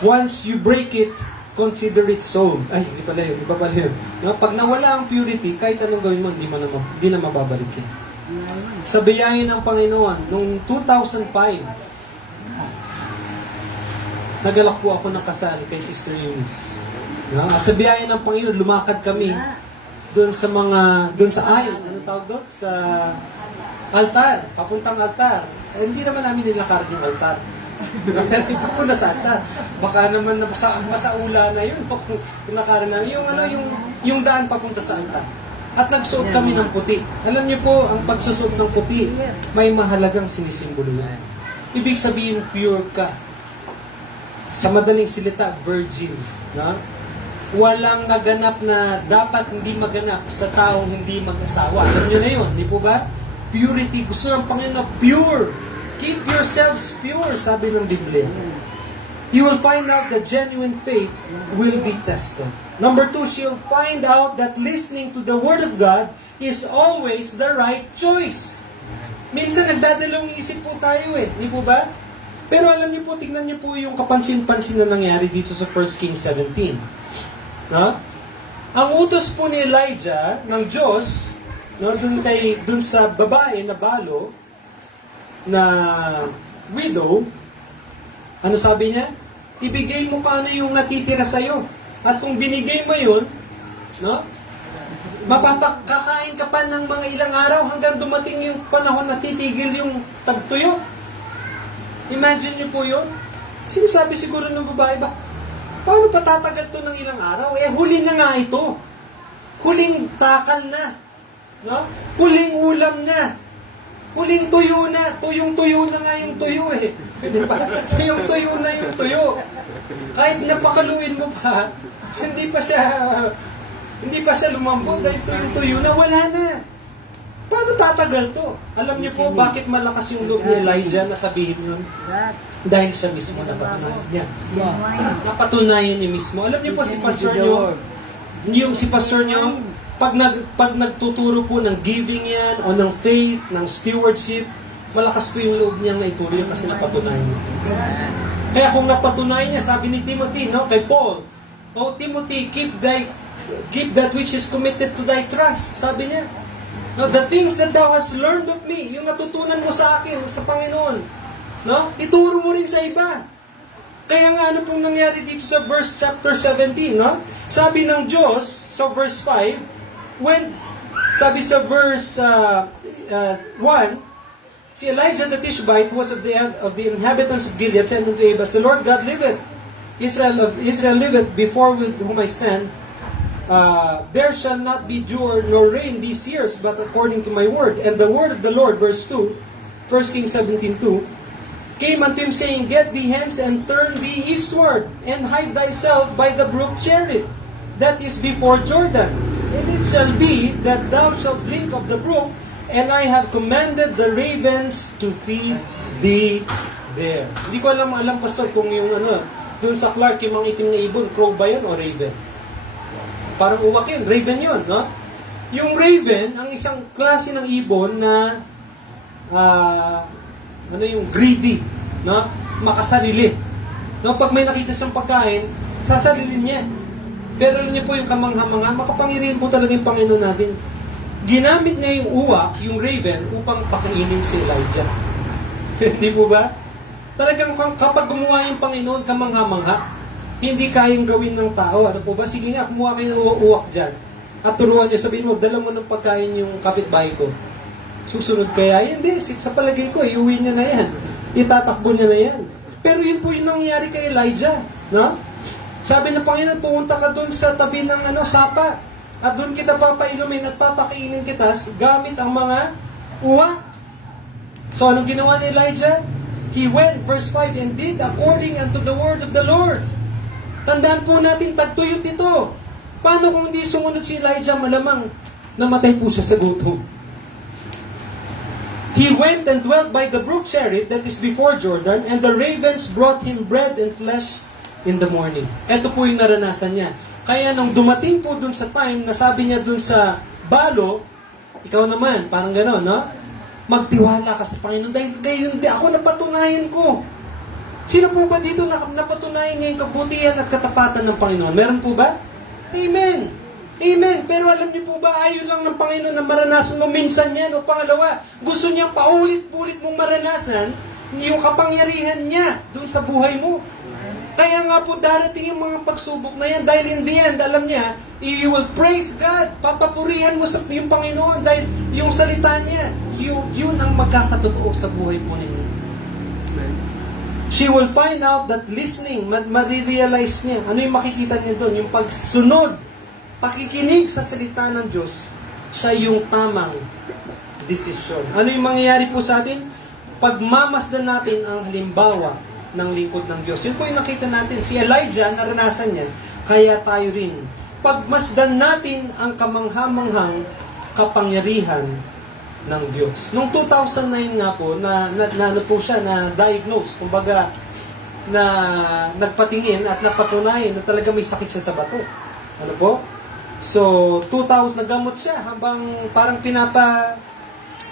Once you break it, consider it so. Ay, hindi pala yun. Iba pala yun. No? Pag nawala ang purity, kahit anong gawin mo, hindi na mababalik yan. Sa biyahe ng Panginoon, noong 2005, nagalak po ako ng kasal kay Sister Eunice. No? At sa biyahe ng Panginoon, lumakad kami doon sa aisle, ano tawag doon? Sa altar, papuntang altar. Hindi naman namin nilakaran yung altar. Pero papunta sa altar. Baka naman masaula na yun kung nakaran namin. Yung daan papunta sa altar. At nagsuot kami ng puti. Alam niyo po, ang pagsusuot ng puti, may mahalagang sinisimbolo yan. Ibig sabihin, pure ka. Sa madaling silita, virgin. Na? Walang naganap na dapat hindi maganap sa taong hindi mag-asawa. Alam niyo na yun, di po ba? Purity. Gusto ng Panginoon na pure. Keep yourselves pure, sabi ng Biblia. You will find out that genuine faith will be tested. Number 2, she'll find out that listening to the Word of God is always the right choice. Minsan nagdadalawang isip po tayo di po ba? Pero alam niyo po, tignan niyo po yung kapansin-pansin na nangyari dito sa 1 Kings 17. No? Ang utos po ni Elijah ng Diyos, no, dun sa babae na balo, na widow, ano sabi niya? Ibigay mo kano yung natitira sa'yo. At kung binigay mo yun, no, mapapakakain ka pa ng mga ilang araw hanggang dumating yung panahon na titigil yung tagtuyo. Imagine niyo po yun. Sinasabi siguro ng babae, paano pa tatagal to ng ilang araw? Huli na nga ito. Huling takal na. No? Huling ulam na. Huling tuyo na. Tuyong-tuyo na nga yung tuyo Diba? Tuyong-tuyo na yung tuyo. Kahit napakaluin mo pa, hindi pa siya lumambot dahil tuyong-tuyo na, wala na. Paano tatagal to? Alam niyo po bakit malakas yung loob ni Elijah na sabihin yun? Dahil siya mismo napatunayan niya. Napatunayan niya mismo. Alam niyo po si pastor niyo, pag nagtuturo po ng giving yan, o ng faith, ng stewardship, malakas po yung loob niyang naituro yun kasi napatunayan niya. Kaya kung napatunayan niya, sabi ni Timothy, no, kay Paul, "Oh Timothy, keep that which is committed to thy trust." Sabi niya, "No, the things that thou hast learned of me," yung natutunan mo sa akin, sa Panginoon, no, ituro mo rin sa iba. Kaya nga, ano pong nangyari dito sa verse chapter 17, no? Sabi ng Diyos, sa verse 5, sabi sa verse 1, si Elijah the Tishbite, who was of the inhabitants of Gilead, said unto Ahab, "As the Lord God liveth, Israel liveth, before with whom I stand, there shall not be dew nor rain these years, but according to my word." And the word of the Lord, verse 2, 1 Kings 17:2, came unto him, saying, "Get thee hence, and turn thee eastward, and hide thyself by the brook Cherith, that is before Jordan. And it shall be that thou shalt drink of the brook, and I have commanded the ravens to feed thee there." Hindi ko alam pastor, kung yung doon sa Clark, yung mga itim na ibon, crow ba yun o raven? Parang uwak yun, raven yun, no? Yung raven, ang isang klase ng ibon na greedy, no? Makasarili. No, pag may nakita siyang pagkain, sasarilin niya. Pero alam niyo po yung kamangha-mangha, makapangyarihan po talaga yung Panginoon natin. Ginamit niya yung uwak, yung raven, upang pakainin si Elijah. Hindi po ba? Talagang kapag gumawa yung Panginoon kamangha-mangha, hindi kayang gawin ng tao. Ano po ba? Sige nga, kumuha kayo ng uwak dyan. At turuan niyo, sabihin mo, dala mo ng pagkain yung kapitbahay ko. Susunod kaya? Hindi, sa palagay ko, iuwi niya na yan. Itatakbo niya na yan. Pero yun po yung nangyayari kay Elijah. No? Sabi ng Panginoon, pumunta ka doon sa tabi ng sapa. At doon kita papainumin at papakainin kita gamit ang mga uwak. So, anong ginawa ni Elijah? He went, verse 5, and did according unto the word of the Lord. Tandaan po natin, tagtuyot ito. Paano kung hindi sumunod si Elijah, malamang namatay po siya sa gutom. He went and dwelt by the brook Cherith that is before Jordan, and the ravens brought him bread and flesh in the morning. Ito po yung naranasan niya. Kaya nung dumating po dun sa time, nasabi niya dun sa balo, ikaw naman, parang gano'n, no? Magtiwala ka sa Panginoon dahil gayon di ako napatunayan ko. Sino po ba dito napatunayan niya yung kabutihan at katapatan ng Panginoon? Meron po ba? Amen! Amen! Pero alam niyo po ba, ayaw lang ng Panginoon na maranasan mo minsan yan o pangalawa. Gusto niyang paulit-ulit mong maranasan yung kapangyarihan niya dun sa buhay mo. Kaya nga po darating yung mga pagsubok na yan dahil in the end, alam niya, you will praise God. Papapurihan mo sa yung Panginoon dahil yung salita niya, yun ang magkakatotoo sa buhay po ninyo. She will find out that listening, marirealize niya. Ano yung makikita niya doon? Yung pagsunod, pakikinig sa salita ng Diyos, siya yung tamang desisyon. Ano yung mangyayari po sa atin? Pagmamasdan natin ang halimbawa ng lingkod ng Diyos. Yun po yung nakita natin. Si Elijah, naranasan niya, kaya tayo rin. Pagmasdan natin ang kamangha-manghang kapangyarihan ng Diyos. Noong 2009 nga po, ano po siya, na-diagnose, kumbaga, na nagpatingin at napatunayan na talaga may sakit siya sa bato. Ano po? So, 2000, nagamot siya habang parang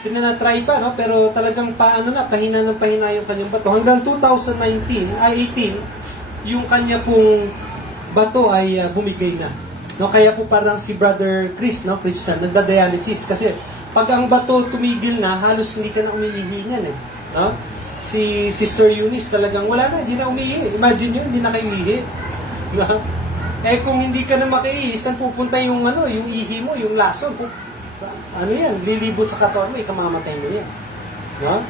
pinatry pa, no? Pero talagang pahina ng pahina yung kanyang bato. Hanggang 2018, yung kanya pong bato ay bumigay na. No? Kaya po parang si Brother Chris, no? Christian, nagda-dialysis kasi pag ang bato tumigil na, halos hindi ka na umiihi niyan eh. No? Si Sister Eunice talagang wala na, hindi na umiihi. Imagine nyo, hindi na kayo ihi. No? Eh kung hindi ka na makiihi, saan pupunta yung yung ihi mo, yung lason? Yan, lilibot sa katawan mo, ikamamatay mo yan. No?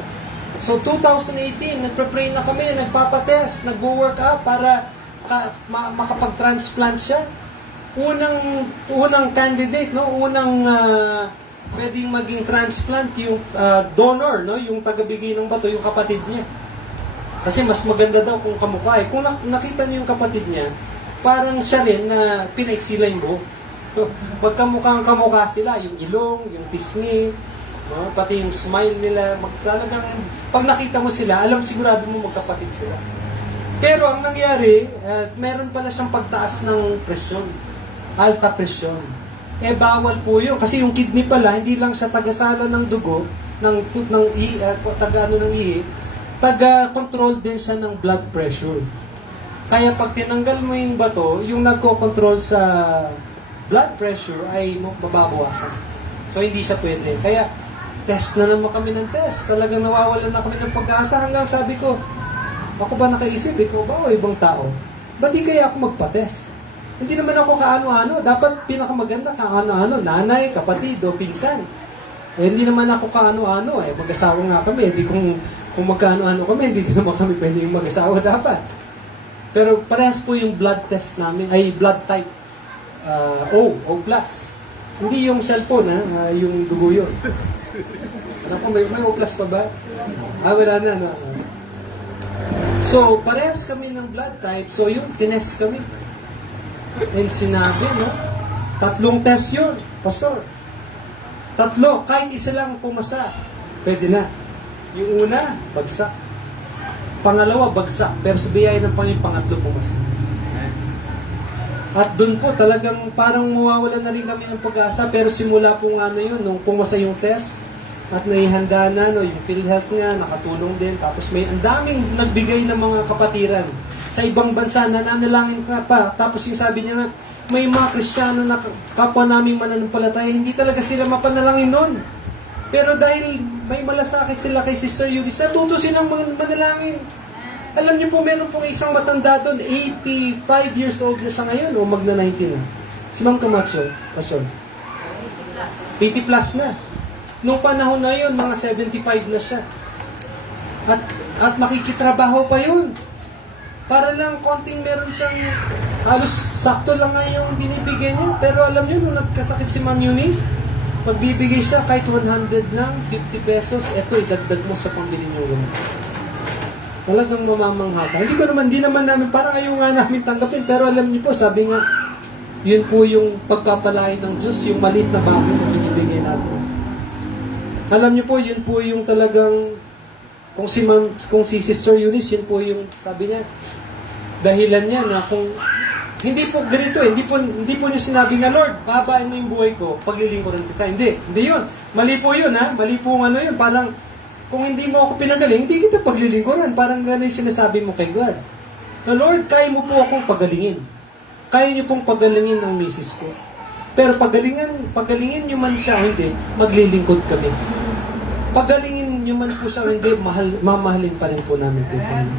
So 2018, nagpe-pray na kami, nagpapatest, nagwo-work up para makapag-transplant siya. Unang candidate, no? Pwedeng maging transplant yung donor, no? Yung tagabigay ng bato, yung kapatid niya. Kasi mas maganda daw kung kamukha eh. Kung nakita niyo yung kapatid niya, parang siya rin na pinaiksila yung buhok. So, magkamukhang kamukha sila, yung ilong, yung pisngi, no? Pati yung smile nila, talagang pag nakita mo sila, alam sigurado mo magkapatid sila. Pero ang nangyari, meron pala siyang pagtaas ng presyon, alta presyon. Eh bawal po yun, kasi yung kidney pala, hindi lang siya tagasala ng dugo, taga-control din siya ng blood pressure. Kaya pag tinanggal mo yung bato, yung nagko-control sa blood pressure ay mababawasan. So, hindi siya pwede. Kaya, test na naman kami ng test. Talagang nawawalan na kami ng pag-asa hanggang sabi ko, ako ba nakaisip? Ikaw ba o ibang tao? Ba't di kaya ako magpa-test? Hindi naman ako kaano-ano. Dapat pinakamaganda kaano-ano. Nanay, kapatid, o pinsan. Eh, hindi naman ako kaano-ano. Mag-asawa nga kami. Hindi kung magkaano-ano kami, hindi naman kami pwede yung mag-asawa dapat. Pero parehas po yung blood test namin, ay blood type. O plus. Hindi yung cellphone, yung dugo yun. Ano po, may O plus pa ba? Wala na. No? So, parehas kami ng blood type. So, yung tinest kami. And sinabi, no? 3 test yun, pastor. 3, kahit isa lang pumasa, pwede na. Yung una, bagsak. Pangalawa, bagsak. Pero sa biyaya ng Panginoon, pangatlo pumasa. At doon po talagang parang mawawala na rin kami ng pag-asa. Pero simula po yun, nung pumasa yung test, At naihanda na, no, yung PhilHealth nga, nakatulong din. Tapos may ang daming nagbigay ng mga kapatiran. Sa ibang bansa, nananalangin ka pa. Tapos yung sabi niya nga, may mga Kristiyano na kapwa naming mananampalataya, hindi talaga sila mapanalangin nun. Pero dahil may malasakit sila kay Sister Eunice, natuto silang manalangin. Alam niyo po, meron pong isang matanda doon, 85 years old na siya ngayon, o magna 90 na. Si Ma'am Camacho, Pastor. 80 plus na. Nung panahon na yun, mga 75 na siya. At makikitrabaho pa yun. Para lang konting meron siyang, halos sakto lang nga yung binibigay niya. Pero alam niyo, nung nagkasakit si Ma'am Eunice, magbibigay siya kahit 100 lang, 50 pesos, eto, idagdag mo sa pambili niyo gamot. Talagang mamamangha ka. Hindi naman namin, parang ayaw nga namin tanggapin. Pero alam niyo po, sabi nga, yun po yung pagpapalain ng Diyos, yung maliit na bagay na binibigay natin. Alam niyo po, yun po yung talagang, kung si Sister Eunice, yun po yung, sabi niya, dahilan niya na kung, hindi po ganito hindi po niya sinabi nga, Lord, babain mo yung buhay ko, paglilingkuran kita. Hindi yun. Mali po yun, ha? Mali po yun. Parang, kung hindi mo ako pinagaling, hindi kita paglilingkuran. Parang gano'n yung sinasabi mo kay God. Na, Lord, kaya mo po akong pagalingin. Kaya niyo pong pagalingin ng misis ko. Pero pagalingin niyo man siya, hindi, maglilingkod kami. Pagalingin niyo man po siya, hindi, mamahalin pa rin po namin kayo.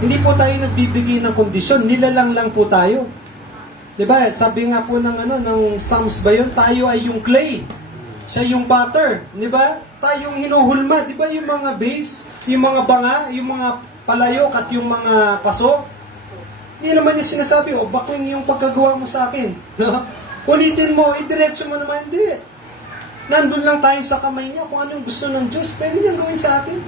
Hindi po tayo nagbibigay ng kondisyon, nilalang lang po tayo. Diba? Sabi nga po ng Psalms ba yun? Tayo ay yung clay. Siya yung butter. Diba? Tayo yung hinuhulma. Diba yung mga base, yung mga banga, yung mga palayok at yung mga paso? Hindi naman yung sinasabi, bakwing yung pagkagawa mo sa akin. Ulitin mo, idiretso mo naman, hindi. Nandun lang tayo sa kamay niya, kung anong gusto ng Diyos, pwede niyang gawin sa atin.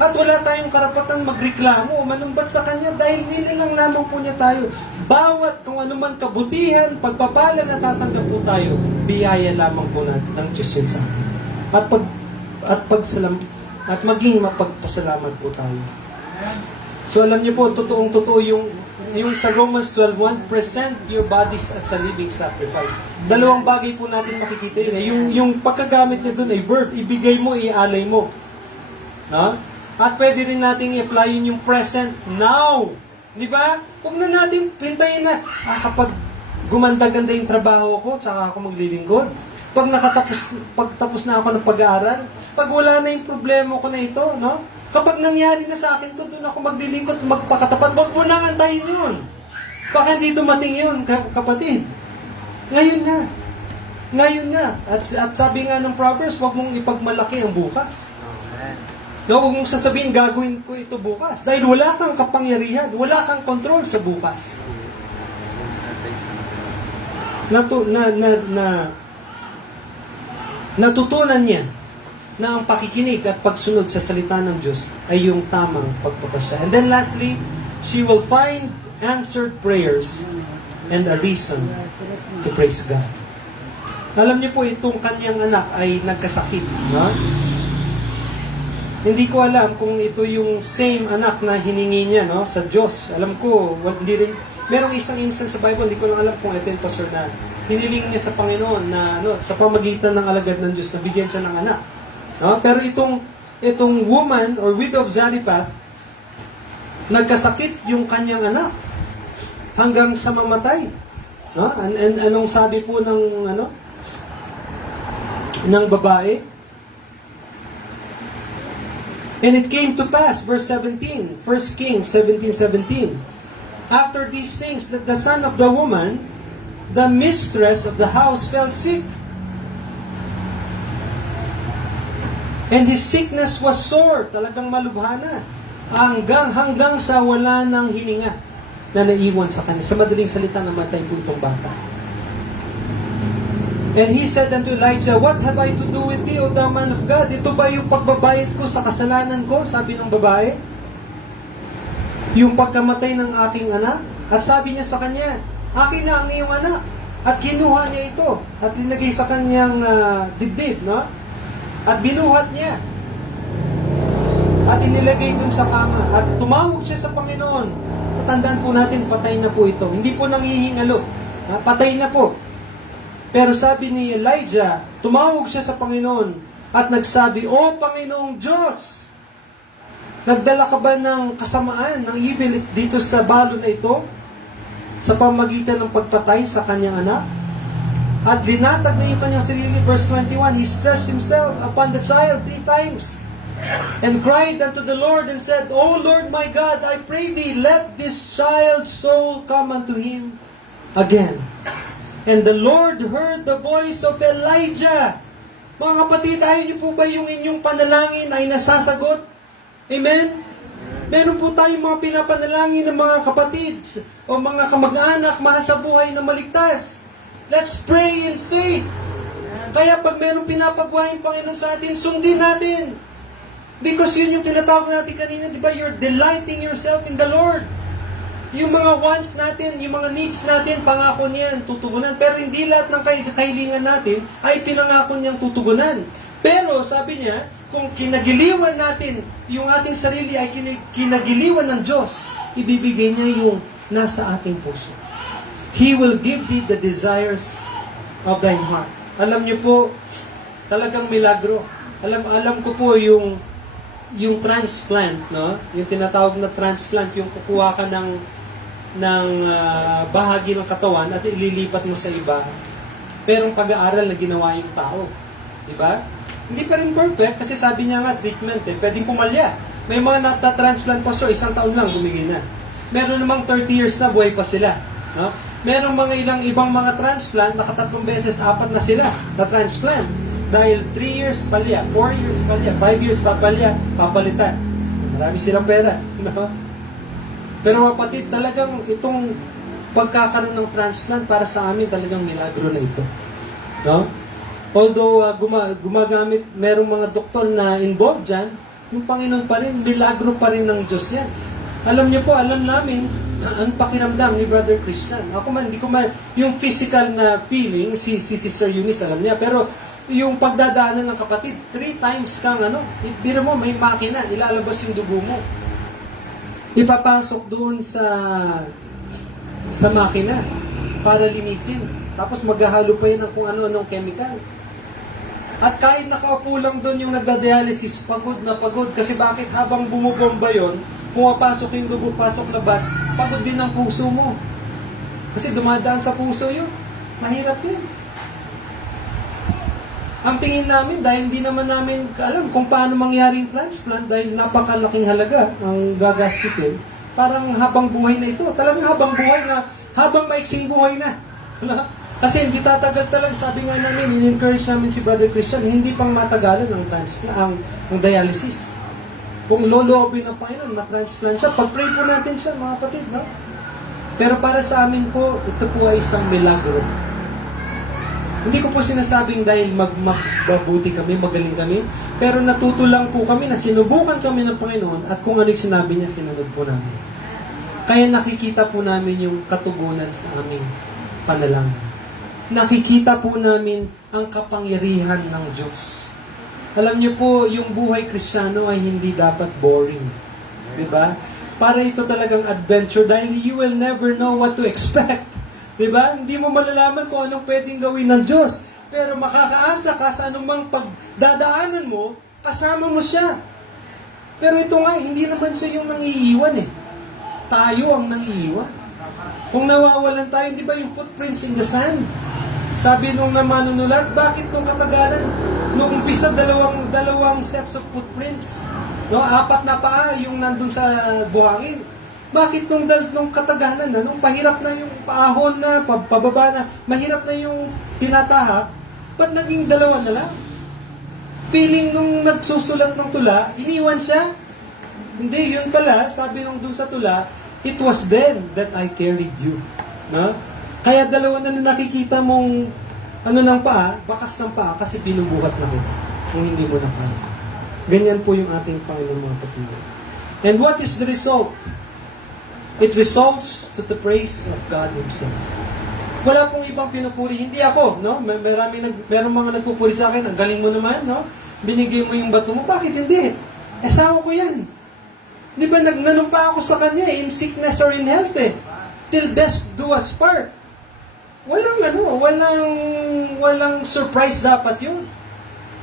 At wala tayong karapatan magreklamo o manumbat sa Kanya dahil nilalang lamang po niya tayo. Bawat kung anuman kabutihan, pagpapala na tatanggap po tayo, biyaya lamang po ng Diyos yun sa atin. At maging mapagpasalamat po tayo. So alam niyo po, totoong-totoo yung sa Romans 12:1, present your bodies as a living sacrifice. Dalawang bagay po natin makikita yun. Yung pagkagamit niya doon ay verb, ibigay mo, ialay mo. Ha? At pwede rin natin i-apply yun yung present now. Di ba? Huwag na natin pintayin na, kapag gumanda-ganda yung trabaho ko, tsaka ako maglilingkod. Pagtapos na ako ng pag-aaral, pag wala na yung problema ko na ito, no? Kapag nangyari na sa akin to, doon ako maglilingkod, magpakatapat, wag mo nang antayin yun. Baka hindi dumating yun, kapatid. Ngayon na. At sabi nga ng Proverbs, wag mong ipagmalaki ang bukas. No, huwag mong sasabihin, gagawin ko ito bukas. Dahil wala kang kapangyarihan, wala kang control sa bukas. Natutunan niya na ang pakikinig at pagsunod sa salita ng Diyos ay yung tamang pagpapasya. And then lastly, she will find answered prayers and a reason to praise God. Alam niyo po, itong kanyang anak ay nagkasakit. No? Hindi ko alam kung ito yung same anak na hiningi niya, no, sa Diyos. Alam ko, hindi rin, merong isang instance sa Bible, hindi ko lang alam kung ito yung pastor na hiniling niya sa Panginoon na sa pamagitan ng alagad ng Diyos na bigyan siya ng anak. No? Pero itong woman or widow of Zarephath, nagkasakit yung kanyang anak hanggang sa mamatay. No? And anong sabi po ng babae? And it came to pass, verse 17, 1 Kings 17:17. After these things, that the son of the woman, the mistress of the house, fell sick. And his sickness was sore, talagang malubha na, hanggang sa wala ng hininga na naiwan sa kanya. Sa madaling salita, namatay po itong bata. And he said unto Elijah, what have I to do with thee, O thou man of God? Ito ba yung pagbabayad ko sa kasalanan ko? Sabi ng babae. Yung pagkamatay ng aking anak. At sabi niya sa kanya, akin na ang iyong anak. At kinuha niya ito. At linagay sa kanyang dibdib, no? At binuhat niya. At inilagay dun sa kama. At tumawag siya sa Panginoon. Tandaan po natin, patay na po ito. Hindi po nanghihingalo. Patay na po. Pero sabi ni Elijah, tumawag siya sa Panginoon at nagsabi, O Panginoong Diyos, nagdala ka ba ng kasamaan, ng evil dito sa balon na ito? Sa pamagitan ng pagpatay sa kanyang anak? At linatag na yung kanyang sarili, verse 21, he stretched himself upon the child 3 times, and cried unto the Lord, and said, O Lord my God, I pray thee, let this child's soul come unto him again. And the Lord heard the voice of Elijah. Mga kapatid, ayaw niyo po ba yung inyong panalangin ay nasasagot? Amen? Meron po tayong mga pinapanalangin ng mga kapatid o mga kamag-anak, mahal sa buhay na maligtas. Let's pray in faith. Kaya pag meron pinapagawa yung Panginoon sa atin, sundin natin. Because yun yung tinatawag natin kanina, di ba? You're delighting yourself in the Lord. Yung mga wants natin, yung mga needs natin, pangako niyan, tutugunan. Pero hindi lahat ng kahilingan natin ay pinangako niyang tutugunan. Pero sabi niya, kung kinagiliwan natin, yung ating sarili ay kinagiliwan ng Diyos, ibibigay niya yung nasa ating puso. He will give thee the desires of thine heart. Alam niyo po, talagang milagro. Alam ko po yung transplant, no? Yung tinatawag na transplant, yung kukuha ka ng bahagi ng katawan at ililipat mo sa iba. Pero ang pag-aaral na ginawa yung tao. Di ba? Hindi pa rin perfect kasi sabi niya nga, treatment pwedeng pumalya. May mga nata-transplant pa, so 1 taon lang, gumigil na. Meron namang 30 years na, buhay pa sila. No? Meron mga ibang mga transplant, nakatatlong beses, 4 na sila na transplant. Dahil 3 years palya, 4 years palya, 5 years palya, papalitan. Marami silang pera. No? Pero kapatid, talagang itong pagkakaroon ng transplant para sa amin talagang milagro na ito. No? Although gumagamit, merong mga doktor na involved dyan, yung Panginoon pa rin, milagro pa rin ng Diyos yan. Alam niyo po, alam namin, ang pakiramdam ni Brother Christian. Ako man, hindi ko man, yung physical na feeling, si Sister Eunice, alam niya, pero yung pagdadaanan ng kapatid, 3 times kang biro mo, may makina, ilalabas yung dugo mo. Ipapasok doon sa makina para linisin. Tapos maghahalo pa yun ng kung ano-anong chemical. At kahit nakaupo lang doon yung nagda-dialysis, pagod na pagod. Kasi bakit habang bumubomba yon, pumapasok yung dugo, pasok labas, pagod din ang puso mo. Kasi dumadaan sa puso yun. Mahirap yun. Ang tingin namin, dahil hindi naman namin alam kung paano mangyari yung transplant, dahil napakalaking halaga ang gagastusin, parang habang buhay na ito. Talagang habang buhay na, habang maiksing buhay na. Kasi hindi tatagal talaga, sabi nga namin, in-encourage namin si Brother Christian, hindi pang matagalan ang transplant, ang dialysis. Kung loloobin ng Panginoon, matransplant siya, pag-pray po natin siya, mga kapatid, no? Pero para sa amin po, ito po ay isang milagro. Hindi ko po sinasabing dahil magbabuti kami, magaling kami, pero natuto lang po kami na sinubukan kami ng Panginoon at kung ano yung sinabi niya, sinunod po namin. Kaya nakikita po namin yung katugunan sa aming panalangin. Nakikita po namin ang kapangyarihan ng Diyos. Alam niyo po, yung buhay Kristiyano ay hindi dapat boring. Diba? Para ito talagang adventure dahil you will never know what to expect. Diba? Hindi mo malalaman kung anong pwedeng gawin ng Diyos. Pero makakaasa ka sa anumang pagdadaanan mo, kasama mo siya. Pero ito nga, hindi naman siya yung nangiiwan eh. Tayo ang nangiiwan. Kung nawawalan tayo, di ba yung footprints in the sand? Sabi nung manunulat, bakit nung katagalan, nung umpisa dalawang sets of footprints, no, 4 na paa yung nandun sa buhangin. Bakit nung katagalan na, nung pahirap na yung paahon na, pababa na, mahirap na yung tinatahak, ba't naging 2 na lang? Feeling nung nagsusulat ng tula, iniwan siya? Hindi, yun pala, sabi nung dun sa tula, it was then that I carried you. No? Kaya 2 na nakikita mong ng paa, bakas ng paa, kasi binubuhat na kita kung hindi mo na kaya. Ganyan po yung ating Panginoon, mga kapatid. And what is the result? It results to the praise of God Himself. Wala pong ibang pinupuri. Hindi ako, no? Meron mga nagpupuri sa akin, ang galing mo naman, no? Binigay mo yung bato mo. Bakit hindi? Asawa ko yan. Di ba, nagnanumpa ako sa kanya, in sickness or in health, eh. Till death do us part. Walang surprise dapat yun.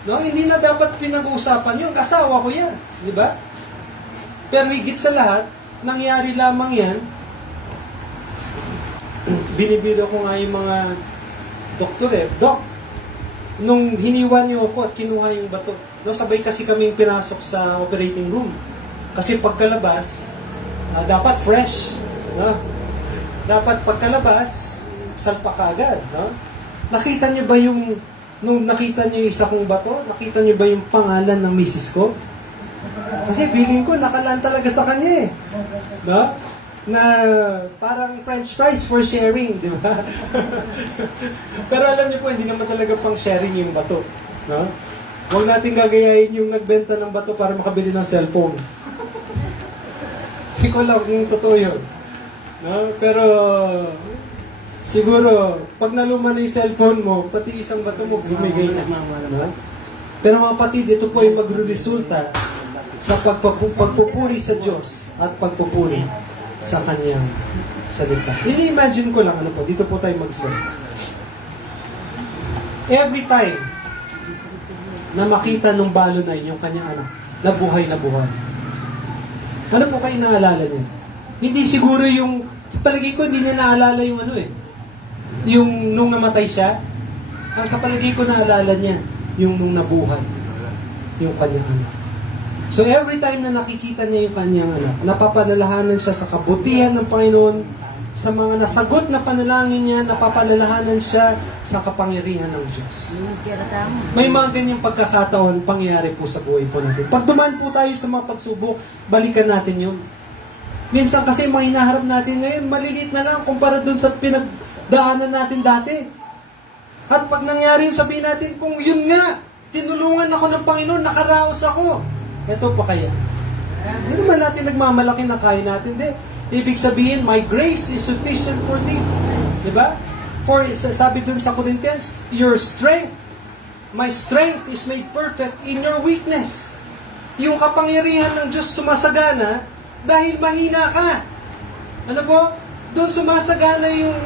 No, hindi na dapat pinag-uusapan yun. Kasawa ko yan. Di ba? Pero higit sa lahat, nangyari lamang yan. Binibiro ko nga yung mga doktor Dok, nung hiniwan niyo ako at kinuha yung bato, no, sabay kasi kaming pinasok sa operating room. Kasi pagkalabas, dapat fresh. No? Dapat pagkalabas, salpa ka agad. No? Nakita niyo ba yung, nung nakita niyo yung isa kong bato, nakita niyo ba yung pangalan ng misis ko? Kasi feeling ko, nakalaan talaga sa kanya eh. No? Na parang french fries for sharing, di ba? Pero alam niyo po, hindi naman talaga pang sharing yung bato. No? Huwag natin gagayahin yung nagbenta ng bato para makabili ng cellphone. Hindi ko alam kung totoo yun. No? Pero siguro, pag naluman na yung cellphone mo, pati isang bato mo, bumigay na. No? Pero mga kapatid, ito po ay magre-resulta sa pagpupuri sa Diyos at pagpupuri sa Kanyang salita. Ini-imagine ko lang, ano po, dito po tayo mag-set. Every time na makita nung balo na yun, yung kanyang anak, nabuhay na buhay. Ano po kayo naalala niya? Hindi siguro yung, sa palagay ko, hindi niya naalala yung ano eh. Yung nung namatay siya, ang sa palagay ko naalala niya, yung nung nabuhay, yung kanyang anak. So every time na nakikita niya yung kanyang anak, napapalalahanan siya sa kabutihan ng Panginoon, sa mga nasagot na panalangin niya, napapalalahanan siya sa kapangyarihan ng Diyos. May mga ganyang pagkakataon, pangyayari po sa buhay po natin. Pag dumaan po tayo sa mga pagsubok, balikan natin yun. Minsan kasi mga hinaharap natin ngayon, maliliit na lang kumpara dun sa pinagdaanan natin dati. At pag nangyari yun, sabihin natin, kung yun nga, tinulungan ako ng Panginoon, nakaraos ako. Ito pa kaya. Hindi naman natin nagmamalaki na kaya natin. Hindi. Ibig sabihin, my grace is sufficient for thee. Diba? For, sabi dun sa Corinthians, your strength, my strength is made perfect in your weakness. Yung kapangyarihan ng Diyos sumasagana dahil mahina ka. Ano po? Doon sumasagana yung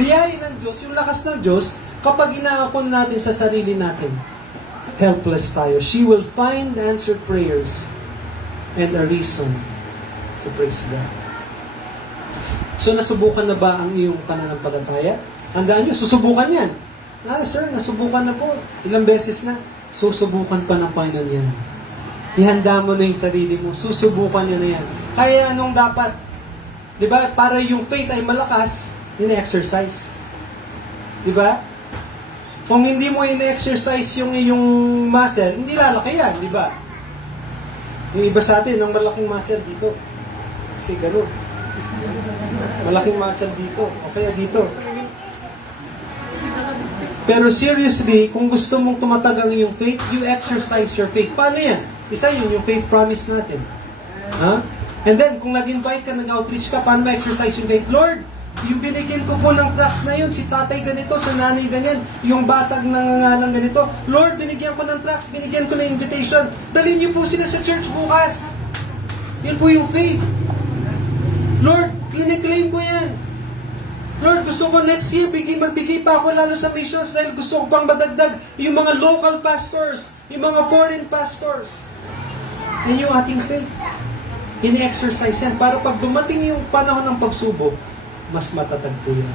biyaya ng Diyos, yung lakas ng Diyos, kapag inaakon natin sa sarili natin. Helpless tayo. She will find answered prayers and a reason to praise God. So, nasubukan na ba ang iyong pananampalataya? Tandaan nyo, susubukan yan. Sir, nasubukan na po. Ilang beses na. Susubukan pa ng Panginoon yan. Ihanda mo na yung sarili mo. Susubukan niya na yan. Kaya anong dapat? Diba? Para yung faith ay malakas, ina-exercise. Diba? Kung hindi mo ina-exercise yung iyong muscle, hindi lalaki yan, di ba? Yung iba sa atin, ang malaking muscle dito. Kasi gano'n. Malaking muscle dito. O kaya dito. Pero seriously, kung gusto mong tumatag ang iyong faith, you exercise your faith. Paano yan? Isa yun, yung faith promise natin. Ha? And then, kung nag-invite ka, nag-outreach ka, paano ma-exercise yung faith? Lord, yung binigyan ko po ng tracts na yun, si tatay ganito, si nanay ganyan, yung batag nangangalang ganito, Lord, binigyan ko ng tracts, binigyan ko ng invitation, dalhin niyo po sila sa church bukas. Yun po yung faith. Lord, clinic-claim ko yan. Lord, gusto ko next year, magbigay pa ako lalo sa missions dahil gusto ko pang madagdag yung mga local pastors, yung mga foreign pastors. Yan yung ating faith. Ini-exercise yan para pag dumating yung panahon ng pagsubok, mas matatag po yan.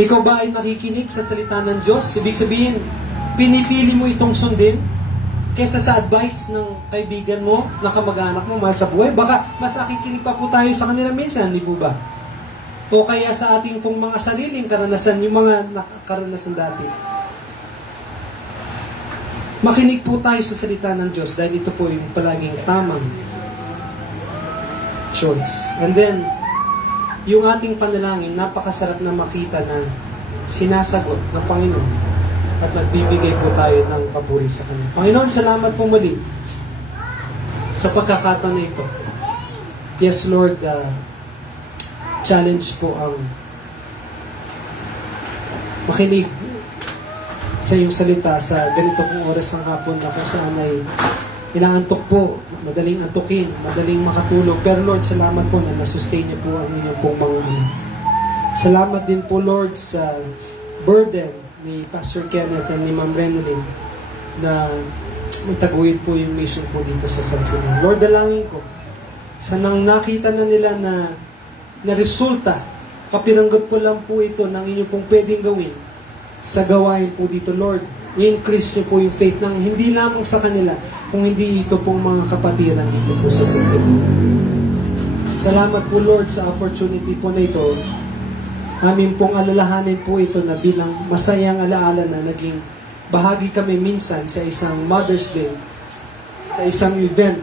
Ikaw ba ay nakikinig sa salita ng Diyos? Ibig sabihin, pinipili mo itong sundin kaysa sa advice ng kaibigan mo, ng kamag-anak mo, mahal sa buhay. Baka mas nakikinig pa po tayo sa kanila minsan, di po ba? O kaya sa ating pong mga sariling karanasan, yung mga karanasan dati. Makinig po tayo sa salita ng Diyos dahil ito po yung palaging tamang choice. And then, yung ating panalangin, napakasarap na makita na sinasagot ng Panginoon at nagbibigay po tayo ng papuri sa Kanya. Panginoon, salamat po muli sa pagkakataon na ito. Yes, Lord, challenge po ang makinig sa iyong salita sa ganito pong oras ng hapon na kung saan ay inaantok po, madaling antukin, madaling makatulog. Pero Lord, salamat po na nasustain niyo po ang inyong pong mga anak. Salamat din po Lord sa burden ni Pastor Kenneth and ni Ma'am Renalyn na mataguyod po yung mission po dito sa San Simon. Lord, dalangin ko, sanang nakita na nila na resulta, kapiranggot po lang po ito ng inyo pong pwedeng gawin sa gawain po dito, Lord. I-increase niyo po yung faith ng hindi lamang sa kanila, kung hindi ito pong mga kapatiran dito po sa San Simon. Salamat po, Lord, sa opportunity po na ito. Amin pong alalahanin po ito na bilang masayang alaala na naging bahagi kami minsan sa isang Mother's Day, sa isang event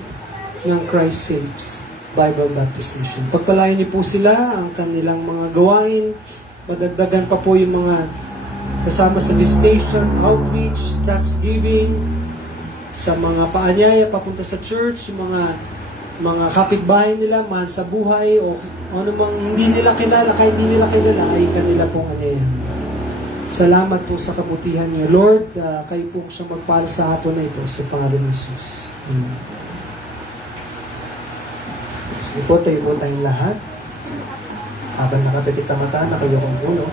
ng Christ Saves Bible Baptist Mission. Pagpalain niyo po sila, ang kanilang mga gawain, madagdagan pa po yung mga sasama sa visitation, outreach, tracts giving, sa mga paanyaya papunta sa church, yung mga kapitbahay nila, mahal sa buhay, o ano mang hindi nila kilala, kahit hindi nila kilala, ay kanila pong anyaya. Salamat po sa kabutihan niyo, Lord. Kayo po siya magpala sa hapon na ito sa pangalan ng Jesus. Amen. Sige po, tayo po tayong lahat. Habang nakapikit ang mata, nakayokong puno.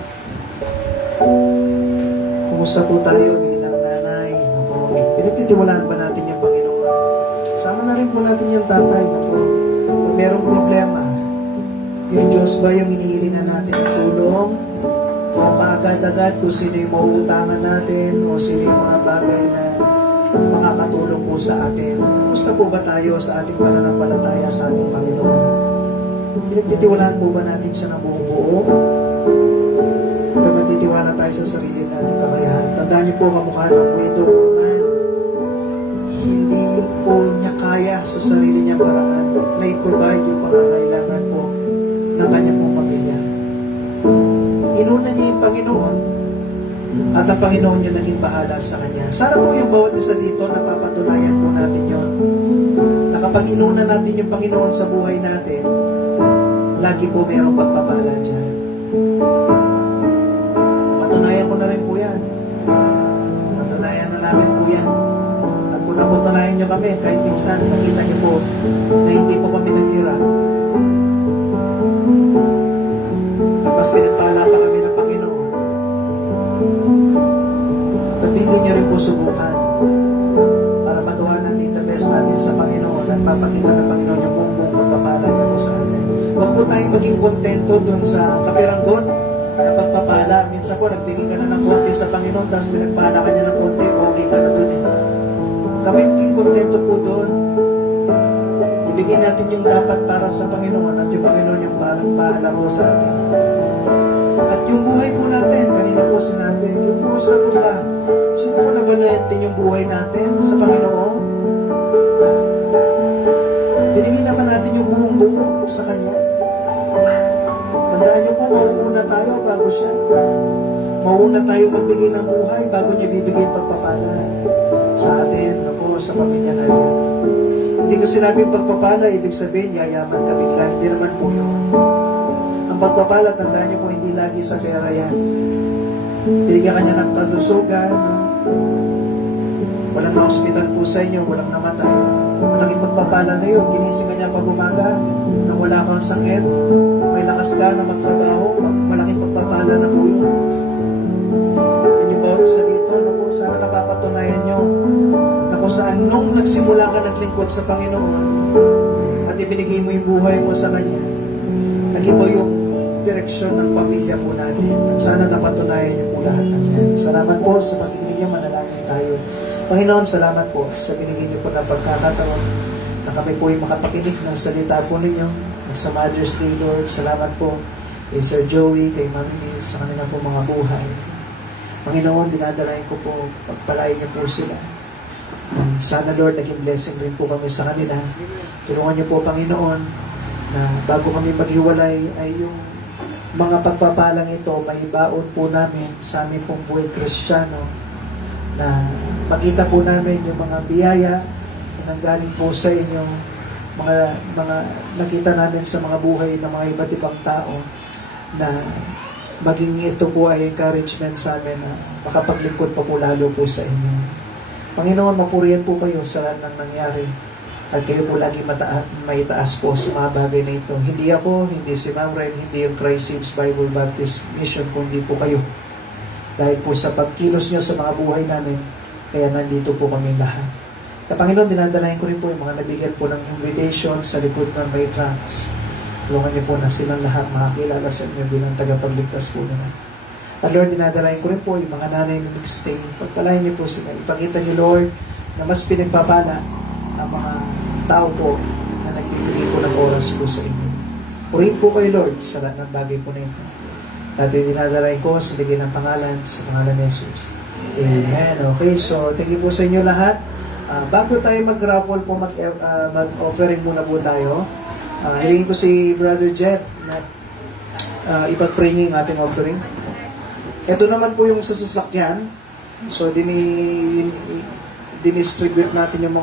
Kumusta po tayo bilang nanay? Pinagtitiwalaan ba natin yung Panginoon? Sama na rin po natin yung tatay. Kung merong problema, yung Diyos ba yung inihilingan natin ng tulong? O kaagad-agad kung sino yung mauutangan natin o sino yung mga bagay na makakatulong po sa atin. Kumusta po ba tayo sa ating pananampalataya sa ating Panginoon? Pinagtitiwalaan po ba natin siya ng buong buo? Pag nagtitiwala tayo sa sarili nating kakayahan, tandaan niyo po kamukha ng widow woman. Hindi po niya kaya sa sarili niya paraan na i-provide yung pangangailangan po ng kanyang pong pamilya. Inuna niya yung Panginoon at ang Panginoon yung naging bahala sa kanya. Sana po yung bawat isa dito napapatunayan po natin yon. Na kapag inuna natin yung Panginoon sa buhay natin, lagi po mayroong pagpapala dyan. Patunayan ko na rin po yan. Patunayan na namin po yan. At kung napatunayan nyo kami, kahit minsan nakita nyo po na hindi po kami naghirap, tapos pinagpala pa kami ng Panginoon, at hindi nyo rin po subukan para magawa natin the best natin sa Panginoon at papakita ng Panginoon yung buong pagpapala niya po sa atin. Huwag po tayong maging kontento dun sa kapiranggot na pagpapala. Minsan po, nagbigay ka na ng konti sa Panginoon, tapos pinagpala ka niya ng konti, okay ka na dun eh. Kami maging kontento po dun. Ibigay natin yung dapat para sa Panginoon at yung Panginoon yung parang pahala po sa atin. At yung buhay po natin, kanina po sinabi, yung kumusta po ba? Sino po na ba natin yung buhay natin sa Panginoon? Binigyan na ba natin yung buong buo sa Kanya? Tandaan niyo po, mauuna tayo bago siya. Mauuna tayo magbigay ng buhay bago niya bibigay yung pagpapala sa atin o sa pamilya natin. Hindi ko sinabing pagpapala, ibig sabihin, yayaman ka bigla. Hindi naman po yun. Ang pagpapala, tandaan niyo po, hindi lagi sa pera yan. Binigyan ka niya ng kalusugan, no? Walang na-hospital po sa inyo, walang namatay. Malaking pagpapala na yun. Ginising ka niya pag umaga, nang wala kang sakit, may lakas ka na magtrabaho, malaking pagpapala na po yun. Yan yung bawat sa dito, no po, sana napapatunayan nyo na kung saan nung nagsimula ka naglingkod sa Panginoon at ibinigay mo yung buhay mo sa Kanya, nag-iba yung direksyon ng pamilya po natin. At sana napatunayan niyo po lahat ng yan. Salamat po sa pagiging niyo, manalangin tayo. Panginoon, salamat po sa binigay niyo po ng pagkakataon na kami po ay makapakinig ng salita po ninyo. At sa Mother's Day, Lord, salamat po kay Sir Joey, kay Mami Liz, sa kanila po mga buhay. Panginoon, dinadalain ko po, pagpalain niyo po sila. And sana, Lord, naging blessing rin po kami sa kanila. Tulungan niyo po, Panginoon, na bago kami maghiwalay ay yung mga pagpapalang ito, may baon po namin sa aming pong buhay Kristiyano, na makita po namin yung mga biyaya na nanggaling po sa inyong mga nakita namin sa mga buhay ng mga iba't ibang tao, na maging ito po ay encouragement sa amin na makapaglingkod pa po lalo po sa inyo. Panginoon, mapurihan po kayo sa lahat ng nangyari. At kayo po lagi maitaas po sa mga bagay na ito. Hindi ako, hindi si Ma'am Ren, hindi yung Christ Saves Bible Baptist Mission, kundi po kayo. Dahil po sa pagkilos nyo sa mga buhay namin, kaya nandito po kami lahat. Sa Panginoon, dinadalahin ko rin po yung mga nabigyan po ng invitation sa likod ng May Trans. Tulungan niyo po na silang lahat makakilala sa inyo bilang tagapagligtas po nila. At Lord, dinadalahin ko rin po yung mga nanay na nag-stay. Pagpalain niyo po sila. Ipakita niyo, Lord, na mas pinagpapala ang mga tao po na nagbibigay po ng oras po sa inyo. Purihin po kayo, Lord, sa lahat ng bagay po na ito. At dinadalahin ko sa bigay ng pangalan, sa pangalan ni Jesus. Amen. Okay, so thank you po sa inyo lahat. Bago tayo mag-raffle po, mag-offering muna po tayo. Hilingin ko si Brother Jet na ipag-pray niyo yung ating offering. Ito naman po yung sa sasakyan. So, dinistribute natin yung mga